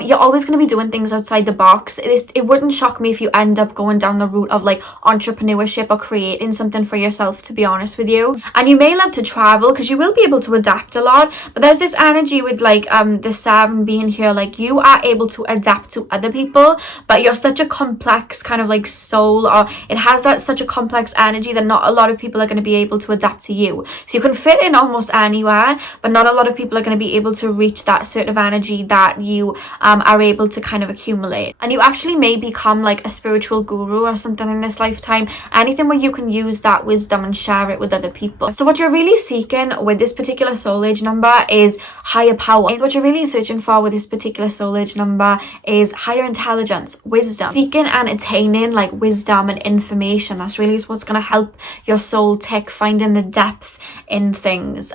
You're always going to be doing things outside the box. It wouldn't shock me if you end up going down the route of like entrepreneurship or creating something for yourself, to be honest with you. And you may love to travel because you will be able to adapt a lot, but there's this energy with like the 7 being here, like you are able to adapt to other people, but you're such a complex kind of like soul, or it has that such a complex energy that not a lot of people are going to be able to adapt to you. So you can fit in almost anywhere, but not a lot of people are going to be able to reach that sort of energy that you are able to kind of accumulate. And you actually may become like a spiritual guru or something in this lifetime, anything where you can use that wisdom and share it with other people. So what you're really seeking with this particular soul age number is higher power. What you're really searching for with this particular soul age number is higher intelligence, wisdom, seeking and attaining like wisdom and information. That's really what's going to help your soul tick, finding the depth in things.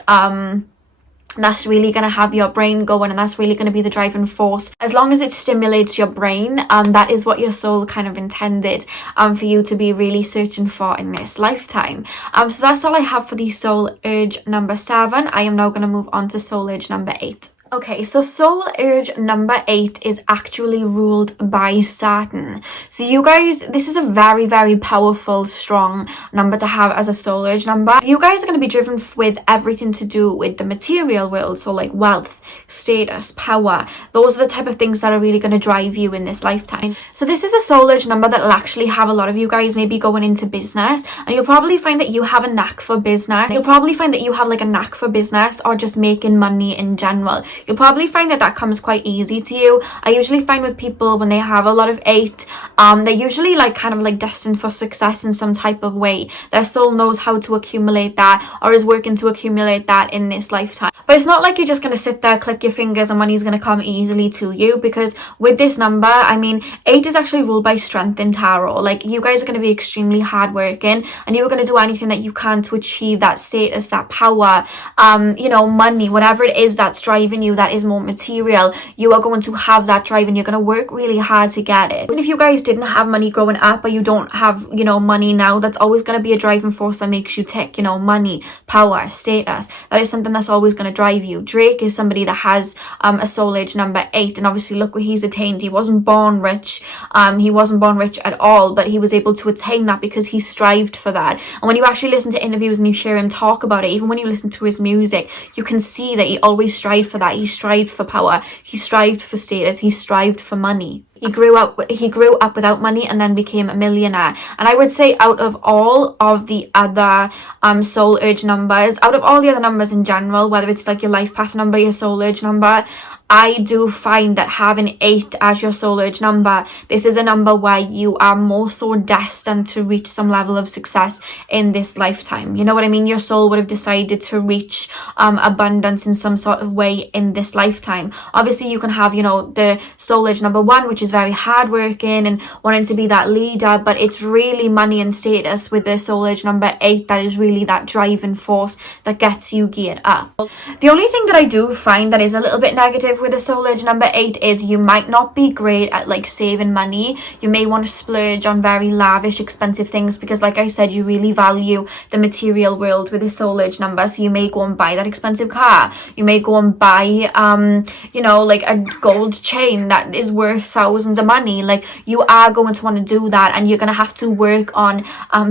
That's really going to have your brain going, and that's really going to be the driving force. As long as it stimulates your brain, that is what your soul kind of intended for you to be really searching for in this lifetime. So that's all I have for the soul urge number 7. I am now going to move on to soul urge number 8. Okay, so soul urge number 8 is actually ruled by Saturn. So you guys, this is a very, very powerful, strong number to have as a soul urge number. You guys are going to be driven with everything to do with the material world. So like wealth, status, power. Those are the type of things that are really going to drive you in this lifetime. So this is a soul urge number that will actually have a lot of you guys maybe going into business. And you'll probably find that you have a knack for business. You'll probably find that you have like a knack for business or just making money in general. You'll probably find that that comes quite easy to you. I usually find with people when they have a lot of 8, they're usually like kind of like destined for success in some type of way. Their soul knows how to accumulate that or is working to accumulate that in this lifetime. But it's not like you're just going to sit there, click your fingers and money's going to come easily to you, because with this number, I mean, 8 is actually ruled by strength in tarot. Like you guys are going to be extremely hardworking and you're going to do anything that you can to achieve that status, that power, you know, money, whatever it is that's driving you, that is more material. You are going to have that drive and you're going to work really hard to get it. Even if you guys didn't have money growing up or you don't have, you know, money now, that's always going to be a driving force that makes you tick. You know, money, power, status, that is something that's always going to drive you. Drake is somebody that has a soul age number 8, and obviously look what he's attained. He wasn't born rich, he wasn't born rich at all, but he was able to attain that because he strived for that. And when you actually listen to interviews and you hear him talk about it, even when you listen to his music, you can see that he always strived for that. He strived for power, he strived for status, he strived for money. He grew up without money and then became a millionaire. And I would say out of all of the other soul urge numbers, out of all the other numbers in general, whether it's like your life path number, your soul urge number, I do find that having 8 as your soul urge number, this is a number where you are more so destined to reach some level of success in this lifetime. You know what I mean? Your soul would have decided to reach abundance in some sort of way in this lifetime. Obviously, you can have, you know, the soul urge number 1, which is very hardworking and wanting to be that leader, but it's really money and status with the soul urge number 8 that is really that driving force that gets you geared up. The only thing that I do find that is a little bit negative with a soul urge number 8 is you might not be great at like saving money. You may want to splurge on very lavish, expensive things because, like I said, you really value the material world with a soul urge number. So you may go and buy that expensive car. You may go and buy, you know, like a gold chain that is worth thousands of money. Like you are going to want to do that, and you're going to have to work on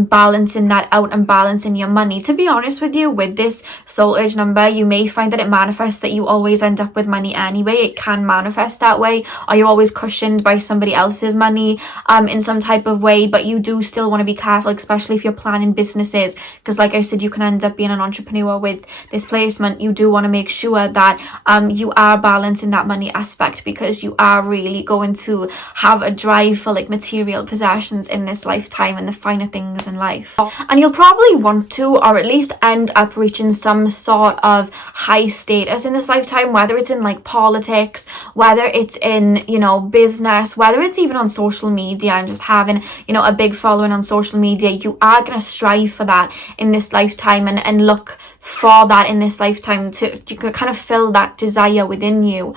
balancing that out and balancing your money. To be honest with you, with this soul urge number, you may find that it manifests that you always end up with money anyway. It can manifest that way, or you're always cushioned by somebody else's money in some type of way, but you do still want to be careful, especially if you're planning businesses, because like I said, you can end up being an entrepreneur with this placement. You do want to make sure that you are balancing that money aspect, because you are really going to have a drive for like material possessions in this lifetime and the finer things in life. And you'll probably want to, or at least end up reaching some sort of high status in this lifetime, whether it's in like politics, whether it's in, you know, business, whether it's even on social media and just having, you know, a big following on social media, you are going to strive for that in this lifetime and look for that in this lifetime, to you can kind of fill that desire within you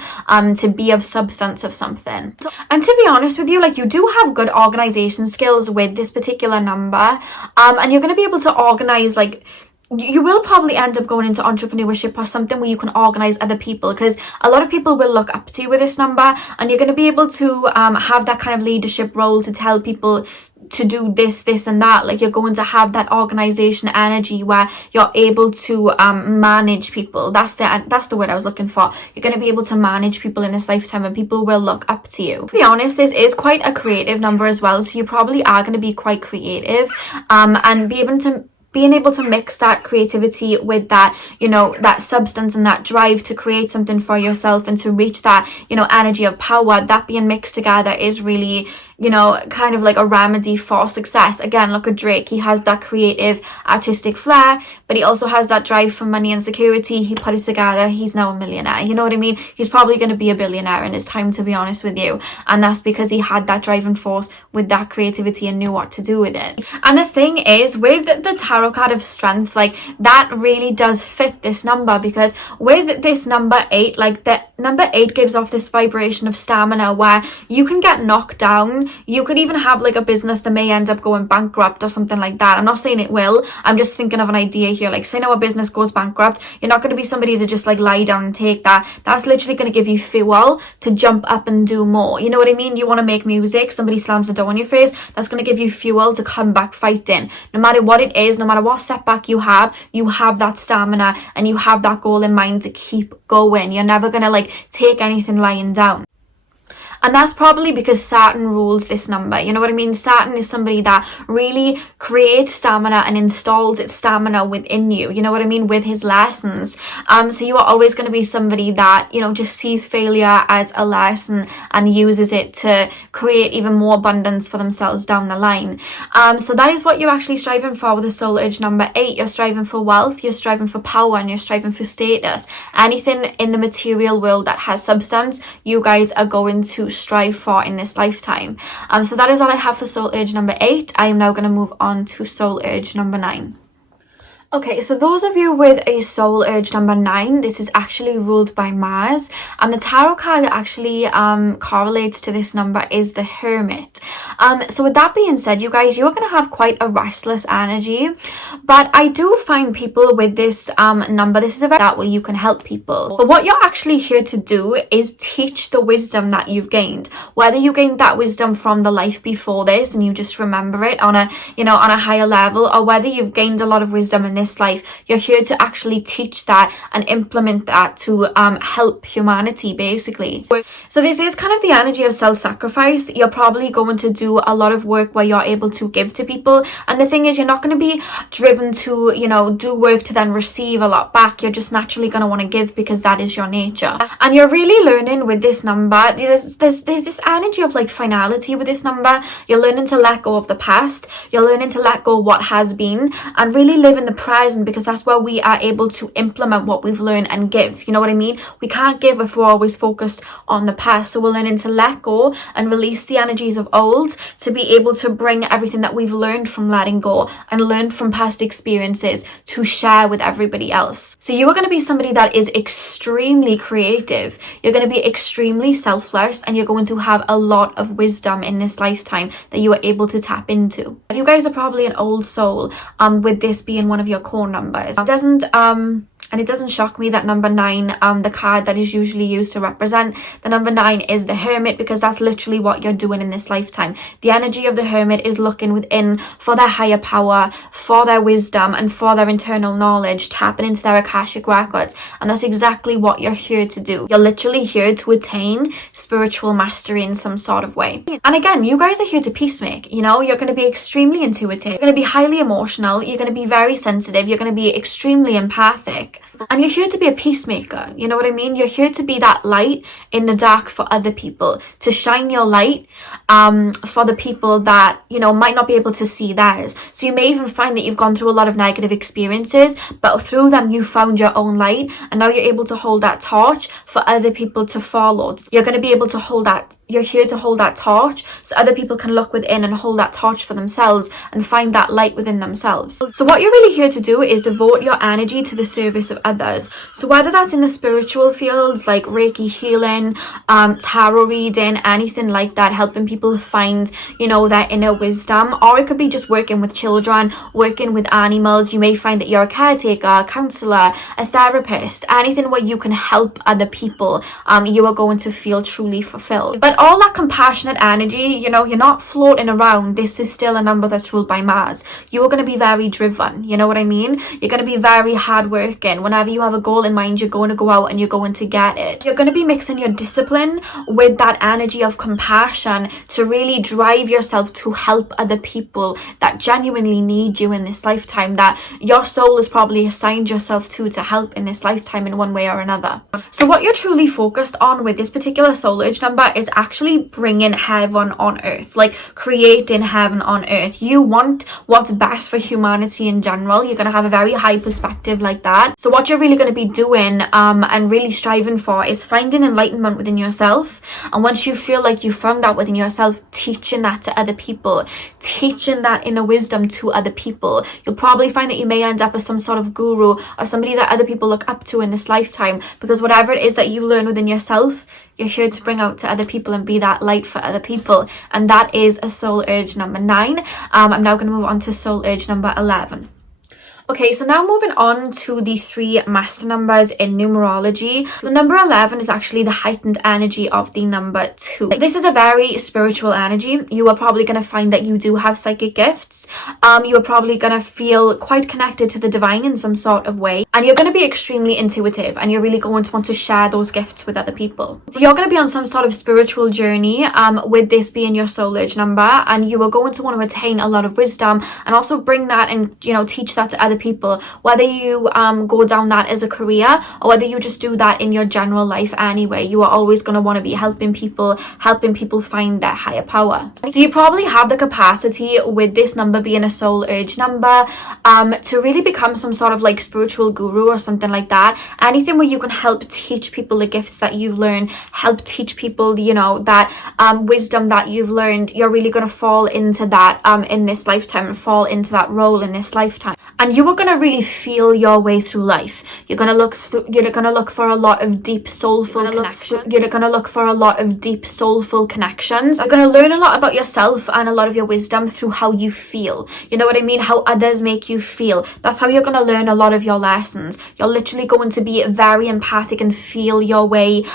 to be of substance of something. And to be honest with you, like, you do have good organization skills with this particular number, and you're going to be able to organize, like, you will probably end up going into entrepreneurship or something where you can organize other people, because a lot of people will look up to you with this number, and you're going to be able to have that kind of leadership role to tell people to do this and that. Like, you're going to have that organization energy where you're able to manage people. That's the word I was looking for. You're going to be able to manage people in this lifetime, and people will look up to you. To be honest, this is quite a creative number as well, so you probably are going to be quite creative and being able to mix that creativity with that, you know, that substance and that drive to create something for yourself and to reach that, you know, energy of power. That being mixed together is really, you know, kind of like a remedy for success. Again, look at Drake. He has that creative, artistic flair, but he also has that drive for money and security. He put it together. He's now a millionaire. You know what I mean? He's probably going to be a billionaire in his time, to be honest with you. And that's because he had that driving force with that creativity and knew what to do with it. And the thing is, with the tarot card of strength, like, that really does fit this number, because with this number 8, like, the number 8 gives off this vibration of stamina where you can get knocked down. You could even have like a business that may end up going bankrupt or something like that. I'm not saying it will. I'm just thinking of an idea here. Like, say now a business goes bankrupt, you're not going to be somebody to just like lie down and take that. That's literally going to give you fuel to jump up and do more. You know what I mean? You want to make music, somebody slams the door in your face, that's going to give you fuel to come back fighting. No matter what it is, no matter what setback you have that stamina and you have that goal in mind to keep going. You're never going to like take anything lying down. And that's probably because Saturn rules this number. You know what I mean? Saturn is somebody that really creates stamina and installs its stamina within you. You know what I mean? With his lessons. So you are always going to be somebody that, you know, just sees failure as a lesson and uses it to create even more abundance for themselves down the line. So that is what you're actually striving for with the soul urge number 8. You're striving for wealth, you're striving for power, and you're striving for status. Anything in the material world that has substance, you guys are going to strive for in this lifetime. So that is all I have for soul urge number 8. I am now going to move on to soul urge number 9. Okay, so those of you with a soul urge number 9, this is actually ruled by Mars, and the tarot card that actually correlates to this number is the Hermit. So with that being said, you guys, you're going to have quite a restless energy, but I do find people with this number, this is a that way you can help people. But what you're actually here to do is teach the wisdom that you've gained. Whether you gained that wisdom from the life before this and you just remember it on a, you know, on a higher level, or whether you've gained a lot of wisdom in this life, you're here to actually teach that and implement that to help humanity, basically. So this is kind of the energy of self-sacrifice. You're probably going to do a lot of work where you're able to give to people, and the thing is, you're not going to be driven to, you know, do work to then receive a lot back. You're just naturally going to want to give because that is your nature. And you're really learning with this number, there's this energy of like finality with this number. You're learning to let go of the past, you're learning to let go of what has been and really live in the present, because that's where we are able to implement what we've learned and give. You know what I mean? We can't give if we're always focused on the past. So we're learning to let go and release the energies of old to be able to bring everything that we've learned from letting go and learned from past experiences to share with everybody else. So you are going to be somebody that is extremely creative. You're going to be extremely selfless, and you're going to have a lot of wisdom in this lifetime that you are able to tap into. You guys are probably an old soul, with this being one of your core numbers. It doesn't shock me that number 9, the card that is usually used to represent the number 9 is the Hermit, because that's literally what you're doing in this lifetime. The energy of the Hermit is looking within for their higher power, for their wisdom, and for their internal knowledge, tapping into their Akashic records. And that's exactly what you're here to do. You're literally here to attain spiritual mastery in some sort of way. And again, you guys are here to peacemake. You know, you're going to be extremely intuitive, you're going to be highly emotional, you're going to be very sensitive, you're going to be extremely empathic. And you're here to be a peacemaker, you know what I mean? You're here to be that light in the dark for other people, to shine your light for the people that, you know, might not be able to see theirs. So you may even find that you've gone through a lot of negative experiences, but through them you found your own light, and now you're able to hold that torch for other people to follow. You're going to be able to hold that, you're here to hold that torch so other people can look within and hold that torch for themselves and find that light within themselves. So what you're really here to do is devote your energy to the service of others. So whether that's in the spiritual fields like Reiki healing, tarot reading, anything like that, helping people find, you know, their inner wisdom, or it could be just working with children, working with animals. You may find that you're a caretaker, a counselor, a therapist, anything where you can help other people, you are going to feel truly fulfilled. But all that compassionate energy, you know, you're not floating around. This is still a number that's ruled by Mars. You are going to be very driven, you know what I mean? You're going to be very hardworking. Whenever you have a goal in mind, you're going to go out and you're going to get it. You're going to be mixing your discipline with that energy of compassion to really drive yourself to help other people that genuinely need you in this lifetime, that your soul has probably assigned yourself to help in this lifetime in one way or another. So what you're truly focused on with this particular soul urge number is actually bringing heaven on earth, like creating heaven on earth. You want what's best for humanity in general. You're going to have a very high perspective like that. So what you're really going to be doing and really striving for is finding enlightenment within yourself. And once you feel like you found that within yourself, teaching that to other people, teaching that inner wisdom to other people. You'll probably find that you may end up as some sort of guru or somebody that other people look up to in this lifetime, because whatever it is that you learn within yourself, you're here to bring out to other people and be that light for other people. And that is a soul urge number 9. I'm now going to move on to soul urge number 11. Okay, so now moving on to the 3 master numbers in numerology. So number 11 is actually the heightened energy of the number 2. This is a very spiritual energy. You are probably going to find that you do have psychic gifts. You are probably going to feel quite connected to the divine in some sort of way. And you're going to be extremely intuitive, and you're really going to want to share those gifts with other people. So you're going to be on some sort of spiritual journey with this being your soul urge number, and you are going to want to attain a lot of wisdom and also bring that and, you know, teach that to other people, whether you go down that as a career or whether you just do that in your general life anyway. You are always going to want to be helping people find their higher power. So you probably have the capacity with this number being a soul urge number to really become some sort of like spiritual guru or something like that. Anything where you can help teach people the gifts that you've learned, help teach people, you know, that wisdom that you've learned. You're really going to fall into that in this lifetime and fall into that role in this lifetime. And you are going to really feel your way through life. You're going to look for a lot of deep soulful connections. You're going to look for a lot of deep soulful connections. You're going to learn a lot about yourself and a lot of your wisdom through how you feel. You know what I mean? How others make you feel. That's how you're going to learn a lot of your lessons. You're literally going to be very empathic and feel your way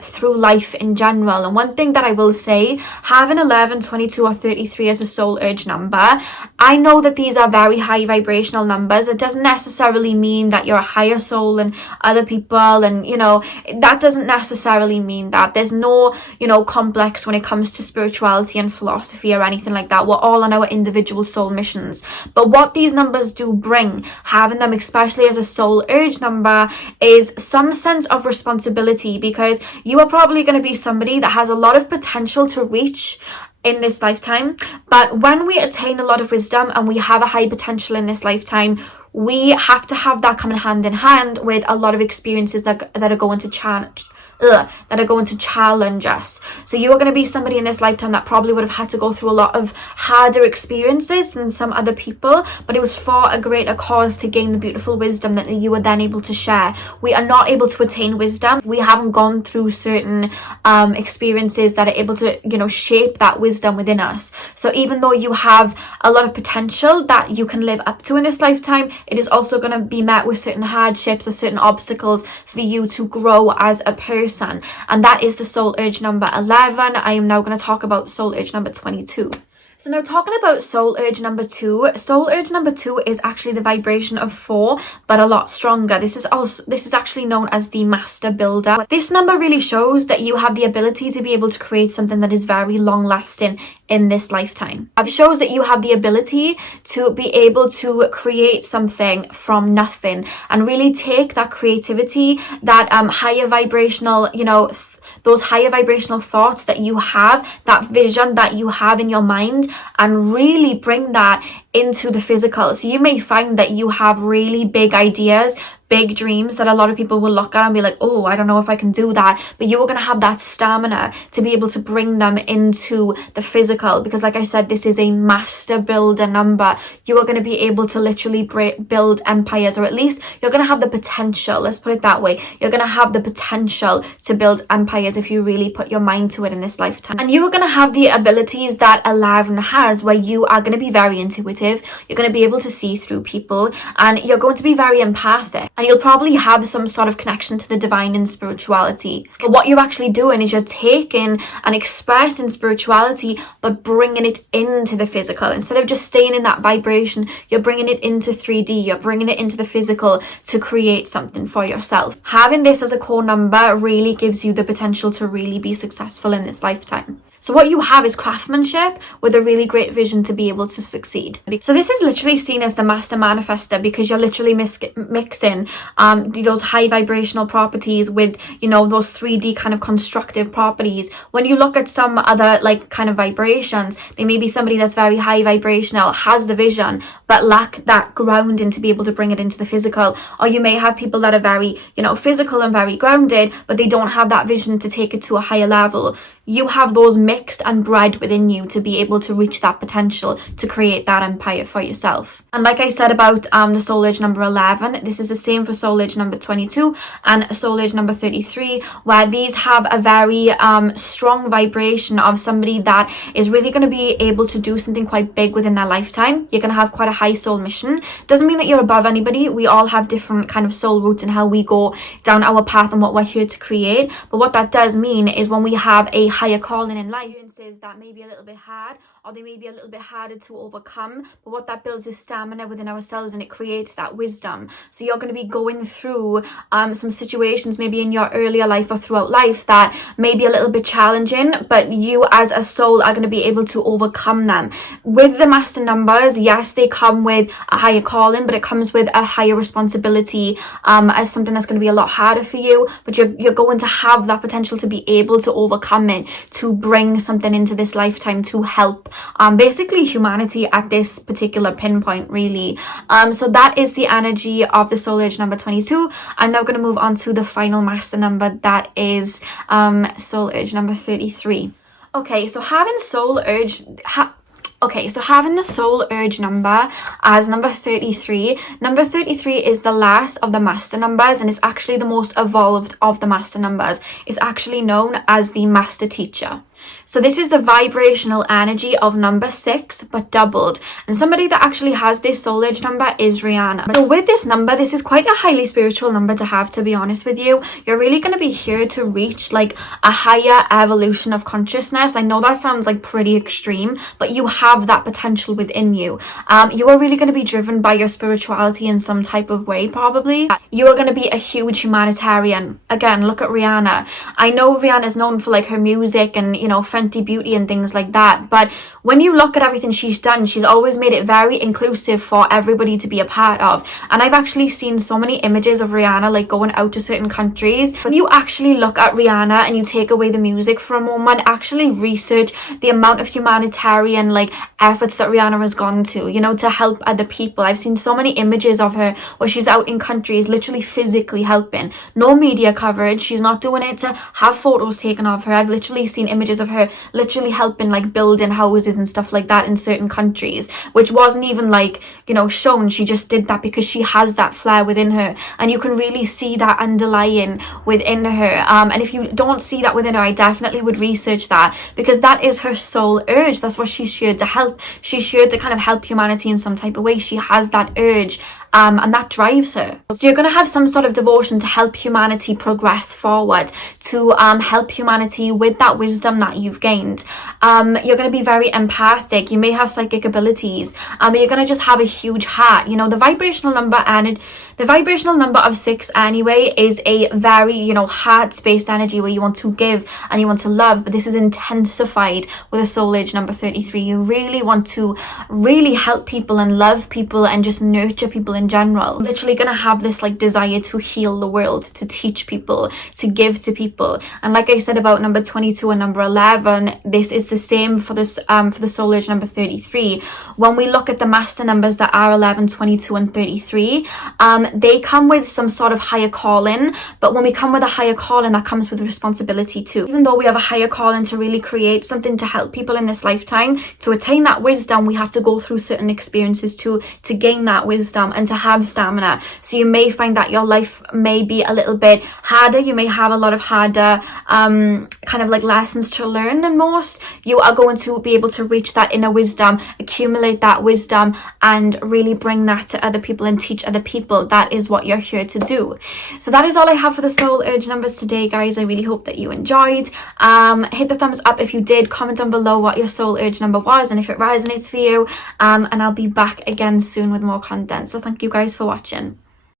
through life in general. And one thing that I will say, having 11, 22 or 33 as a soul urge number, I know that these are very high vibrational numbers. It doesn't necessarily mean that you're a higher soul than other people, and you know, that doesn't necessarily mean that. There's no, you know, complex when it comes to spirituality and philosophy or anything like that. We're all on our individual soul missions. But what these numbers do bring, having them especially as a soul urge number, is some sense of responsibility, because you are probably going to be somebody that has a lot of potential to reach in this lifetime. But when we attain a lot of wisdom and we have a high potential in this lifetime, we have to have that coming hand in hand with a lot of experiences that are going to challenge us. So you are going to be somebody in this lifetime that probably would have had to go through a lot of harder experiences than some other people, but it was for a greater cause to gain the beautiful wisdom that you were then able to share. We are not able to attain wisdom. We haven't gone through certain experiences that are able to, you know, shape that wisdom within us. So even though you have a lot of potential that you can live up to in this lifetime, it is also going to be met with certain hardships or certain obstacles for you to grow as a person. And that is the soul urge number 11. I am now going to talk about soul urge number 22. So now talking about soul urge number 2, soul urge number 2 is actually the vibration of 4, but a lot stronger. This is actually known as the master builder. This number really shows that you have the ability to be able to create something that is very long lasting in this lifetime. It shows that you have the ability to be able to create something from nothing and really take that creativity, that higher vibrational, those higher vibrational thoughts that you have, that vision that you have in your mind, and really bring that into the physical. So you may find that you have really big ideas, big dreams that a lot of people will look at and be like, oh, I don't know if I can do that. But you are going to have that stamina to be able to bring them into the physical, because like I said, this is a master builder number. You are going to be able to literally build empires, or at least you're going to have the potential, let's put it that way. You're going to have the potential to build empires if you really put your mind to it in this lifetime. And you are going to have the abilities that 11 has, where you are going to be very intuitive. You're going to be able to see through people, and you're going to be very empathic. And you'll probably have some sort of connection to the divine and spirituality. But what you're actually doing is you're taking and expressing spirituality, but bringing it into the physical. Instead of just staying in that vibration, you're bringing it into 3D. You're bringing it into the physical to create something for yourself. Having this as a core number really gives you the potential to really be successful in this lifetime. So what you have is craftsmanship with a really great vision to be able to succeed. So this is literally seen as the master manifester, because you're literally mixing those high vibrational properties with, those 3D kind of constructive properties. When you look at some other kind of vibrations, they may be somebody that's very high vibrational, has the vision, but lack that grounding to be able to bring it into the physical. Or you may have people that are very, physical and very grounded, but they don't have that vision to take it to a higher level. You have those mixed and bred within you to be able to reach that potential to create that empire for yourself. And like I said about the soul urge number 11, this is the same for soul urge number 22 and soul urge number 33, where these have a very strong vibration of somebody that is really going to be able to do something quite big within their lifetime. You're going to have quite a high soul mission. Doesn't mean that you're above anybody. We all have different kind of soul routes and how we go down our path and what we're here to create. But what that does mean is when we have a higher calling in life, experiences that may be a little bit hard, or they may be a little bit harder to overcome, but what that builds is stamina within ourselves, and it creates that wisdom. So you're going to be going through some situations maybe in your earlier life or throughout life that may be a little bit challenging, but you as a soul are going to be able to overcome them. With the master numbers, yes, they come with a higher calling, but it comes with a higher responsibility as something that's going to be a lot harder for you, but you're going to have that potential to be able to overcome it, to bring something into this lifetime to help basically humanity at this particular pinpoint, really. So that is the energy of the soul urge number 22. I'm now going to move on to the final master number, that is soul urge number 33. Okay, so having soul urge having the soul urge number as number 33. Number 33 is the last of the master numbers, and it's actually the most evolved of the master numbers. It's actually known as the master teacher. So this is the vibrational energy of number 6, but doubled. And somebody that actually has this soul urge number is Rihanna. So with this number, this is quite a highly spiritual number to have, to be honest with you. You're really going to be here to reach like a higher evolution of consciousness. I know that sounds like pretty extreme, but you have that potential within you. You are really going to be driven by your spirituality in some type of way, probably. You are going to be a huge humanitarian. Again, look at Rihanna. I know Rihanna is known for like her music and, Fenty Beauty and things like that, but when you look at everything she's done, she's always made it very inclusive for everybody to be a part of. And I've actually seen so many images of Rihanna like going out to certain countries. When you actually look at Rihanna and you take away the music for a moment, actually research the amount of humanitarian like efforts that Rihanna has gone to, to help other people. I've seen so many images of her where she's out in countries literally physically helping. No media coverage. She's not doing it to have photos taken of her. I've literally seen images of her literally helping like building houses and stuff like that in certain countries, which wasn't even like shown. She just did that because she has that flair within her, and you can really see that underlying within her. And if you don't see that within her, I definitely would research that, because that is her soul urge. That's what she's here to help. She's here to kind of help humanity in some type of way. She has that urge, and that drives her. So you're going to have some sort of devotion to help humanity progress forward, to help humanity with that wisdom that you've gained. You're going to be very empathic. You may have psychic abilities. You're going to just have a huge heart. You know, the vibrational number of 6 anyway is a very, you know, heart-spaced energy where you want to give and you want to love, but this is intensified with a soul age number 33. You really want to really help people and love people and just nurture people in general. Literally going to have this like desire to heal the world, to teach people, to give to people. And like I said about number 22 and number 11, this is the same for this for the soul age number 33. When we look at the master numbers that are 11, 22 and 33, they come with some sort of higher calling, but when we come with a higher calling, that comes with responsibility too. Even though we have a higher calling to really create something to help people in this lifetime, to attain that wisdom, we have to go through certain experiences to gain that wisdom and to have stamina. So you may find that your life may be a little bit harder. You may have a lot of harder kind of like lessons to learn than most. You are going to be able to reach that inner wisdom, accumulate that wisdom, and really bring that to other people and teach other people. That is what you're here to do. So that is all I have for the soul urge numbers today, guys. I really hope that you enjoyed. Hit the thumbs up if you did. Comment down below what your soul urge number was and if it resonates for you. And I'll be back again soon with more content. So thank you guys for watching.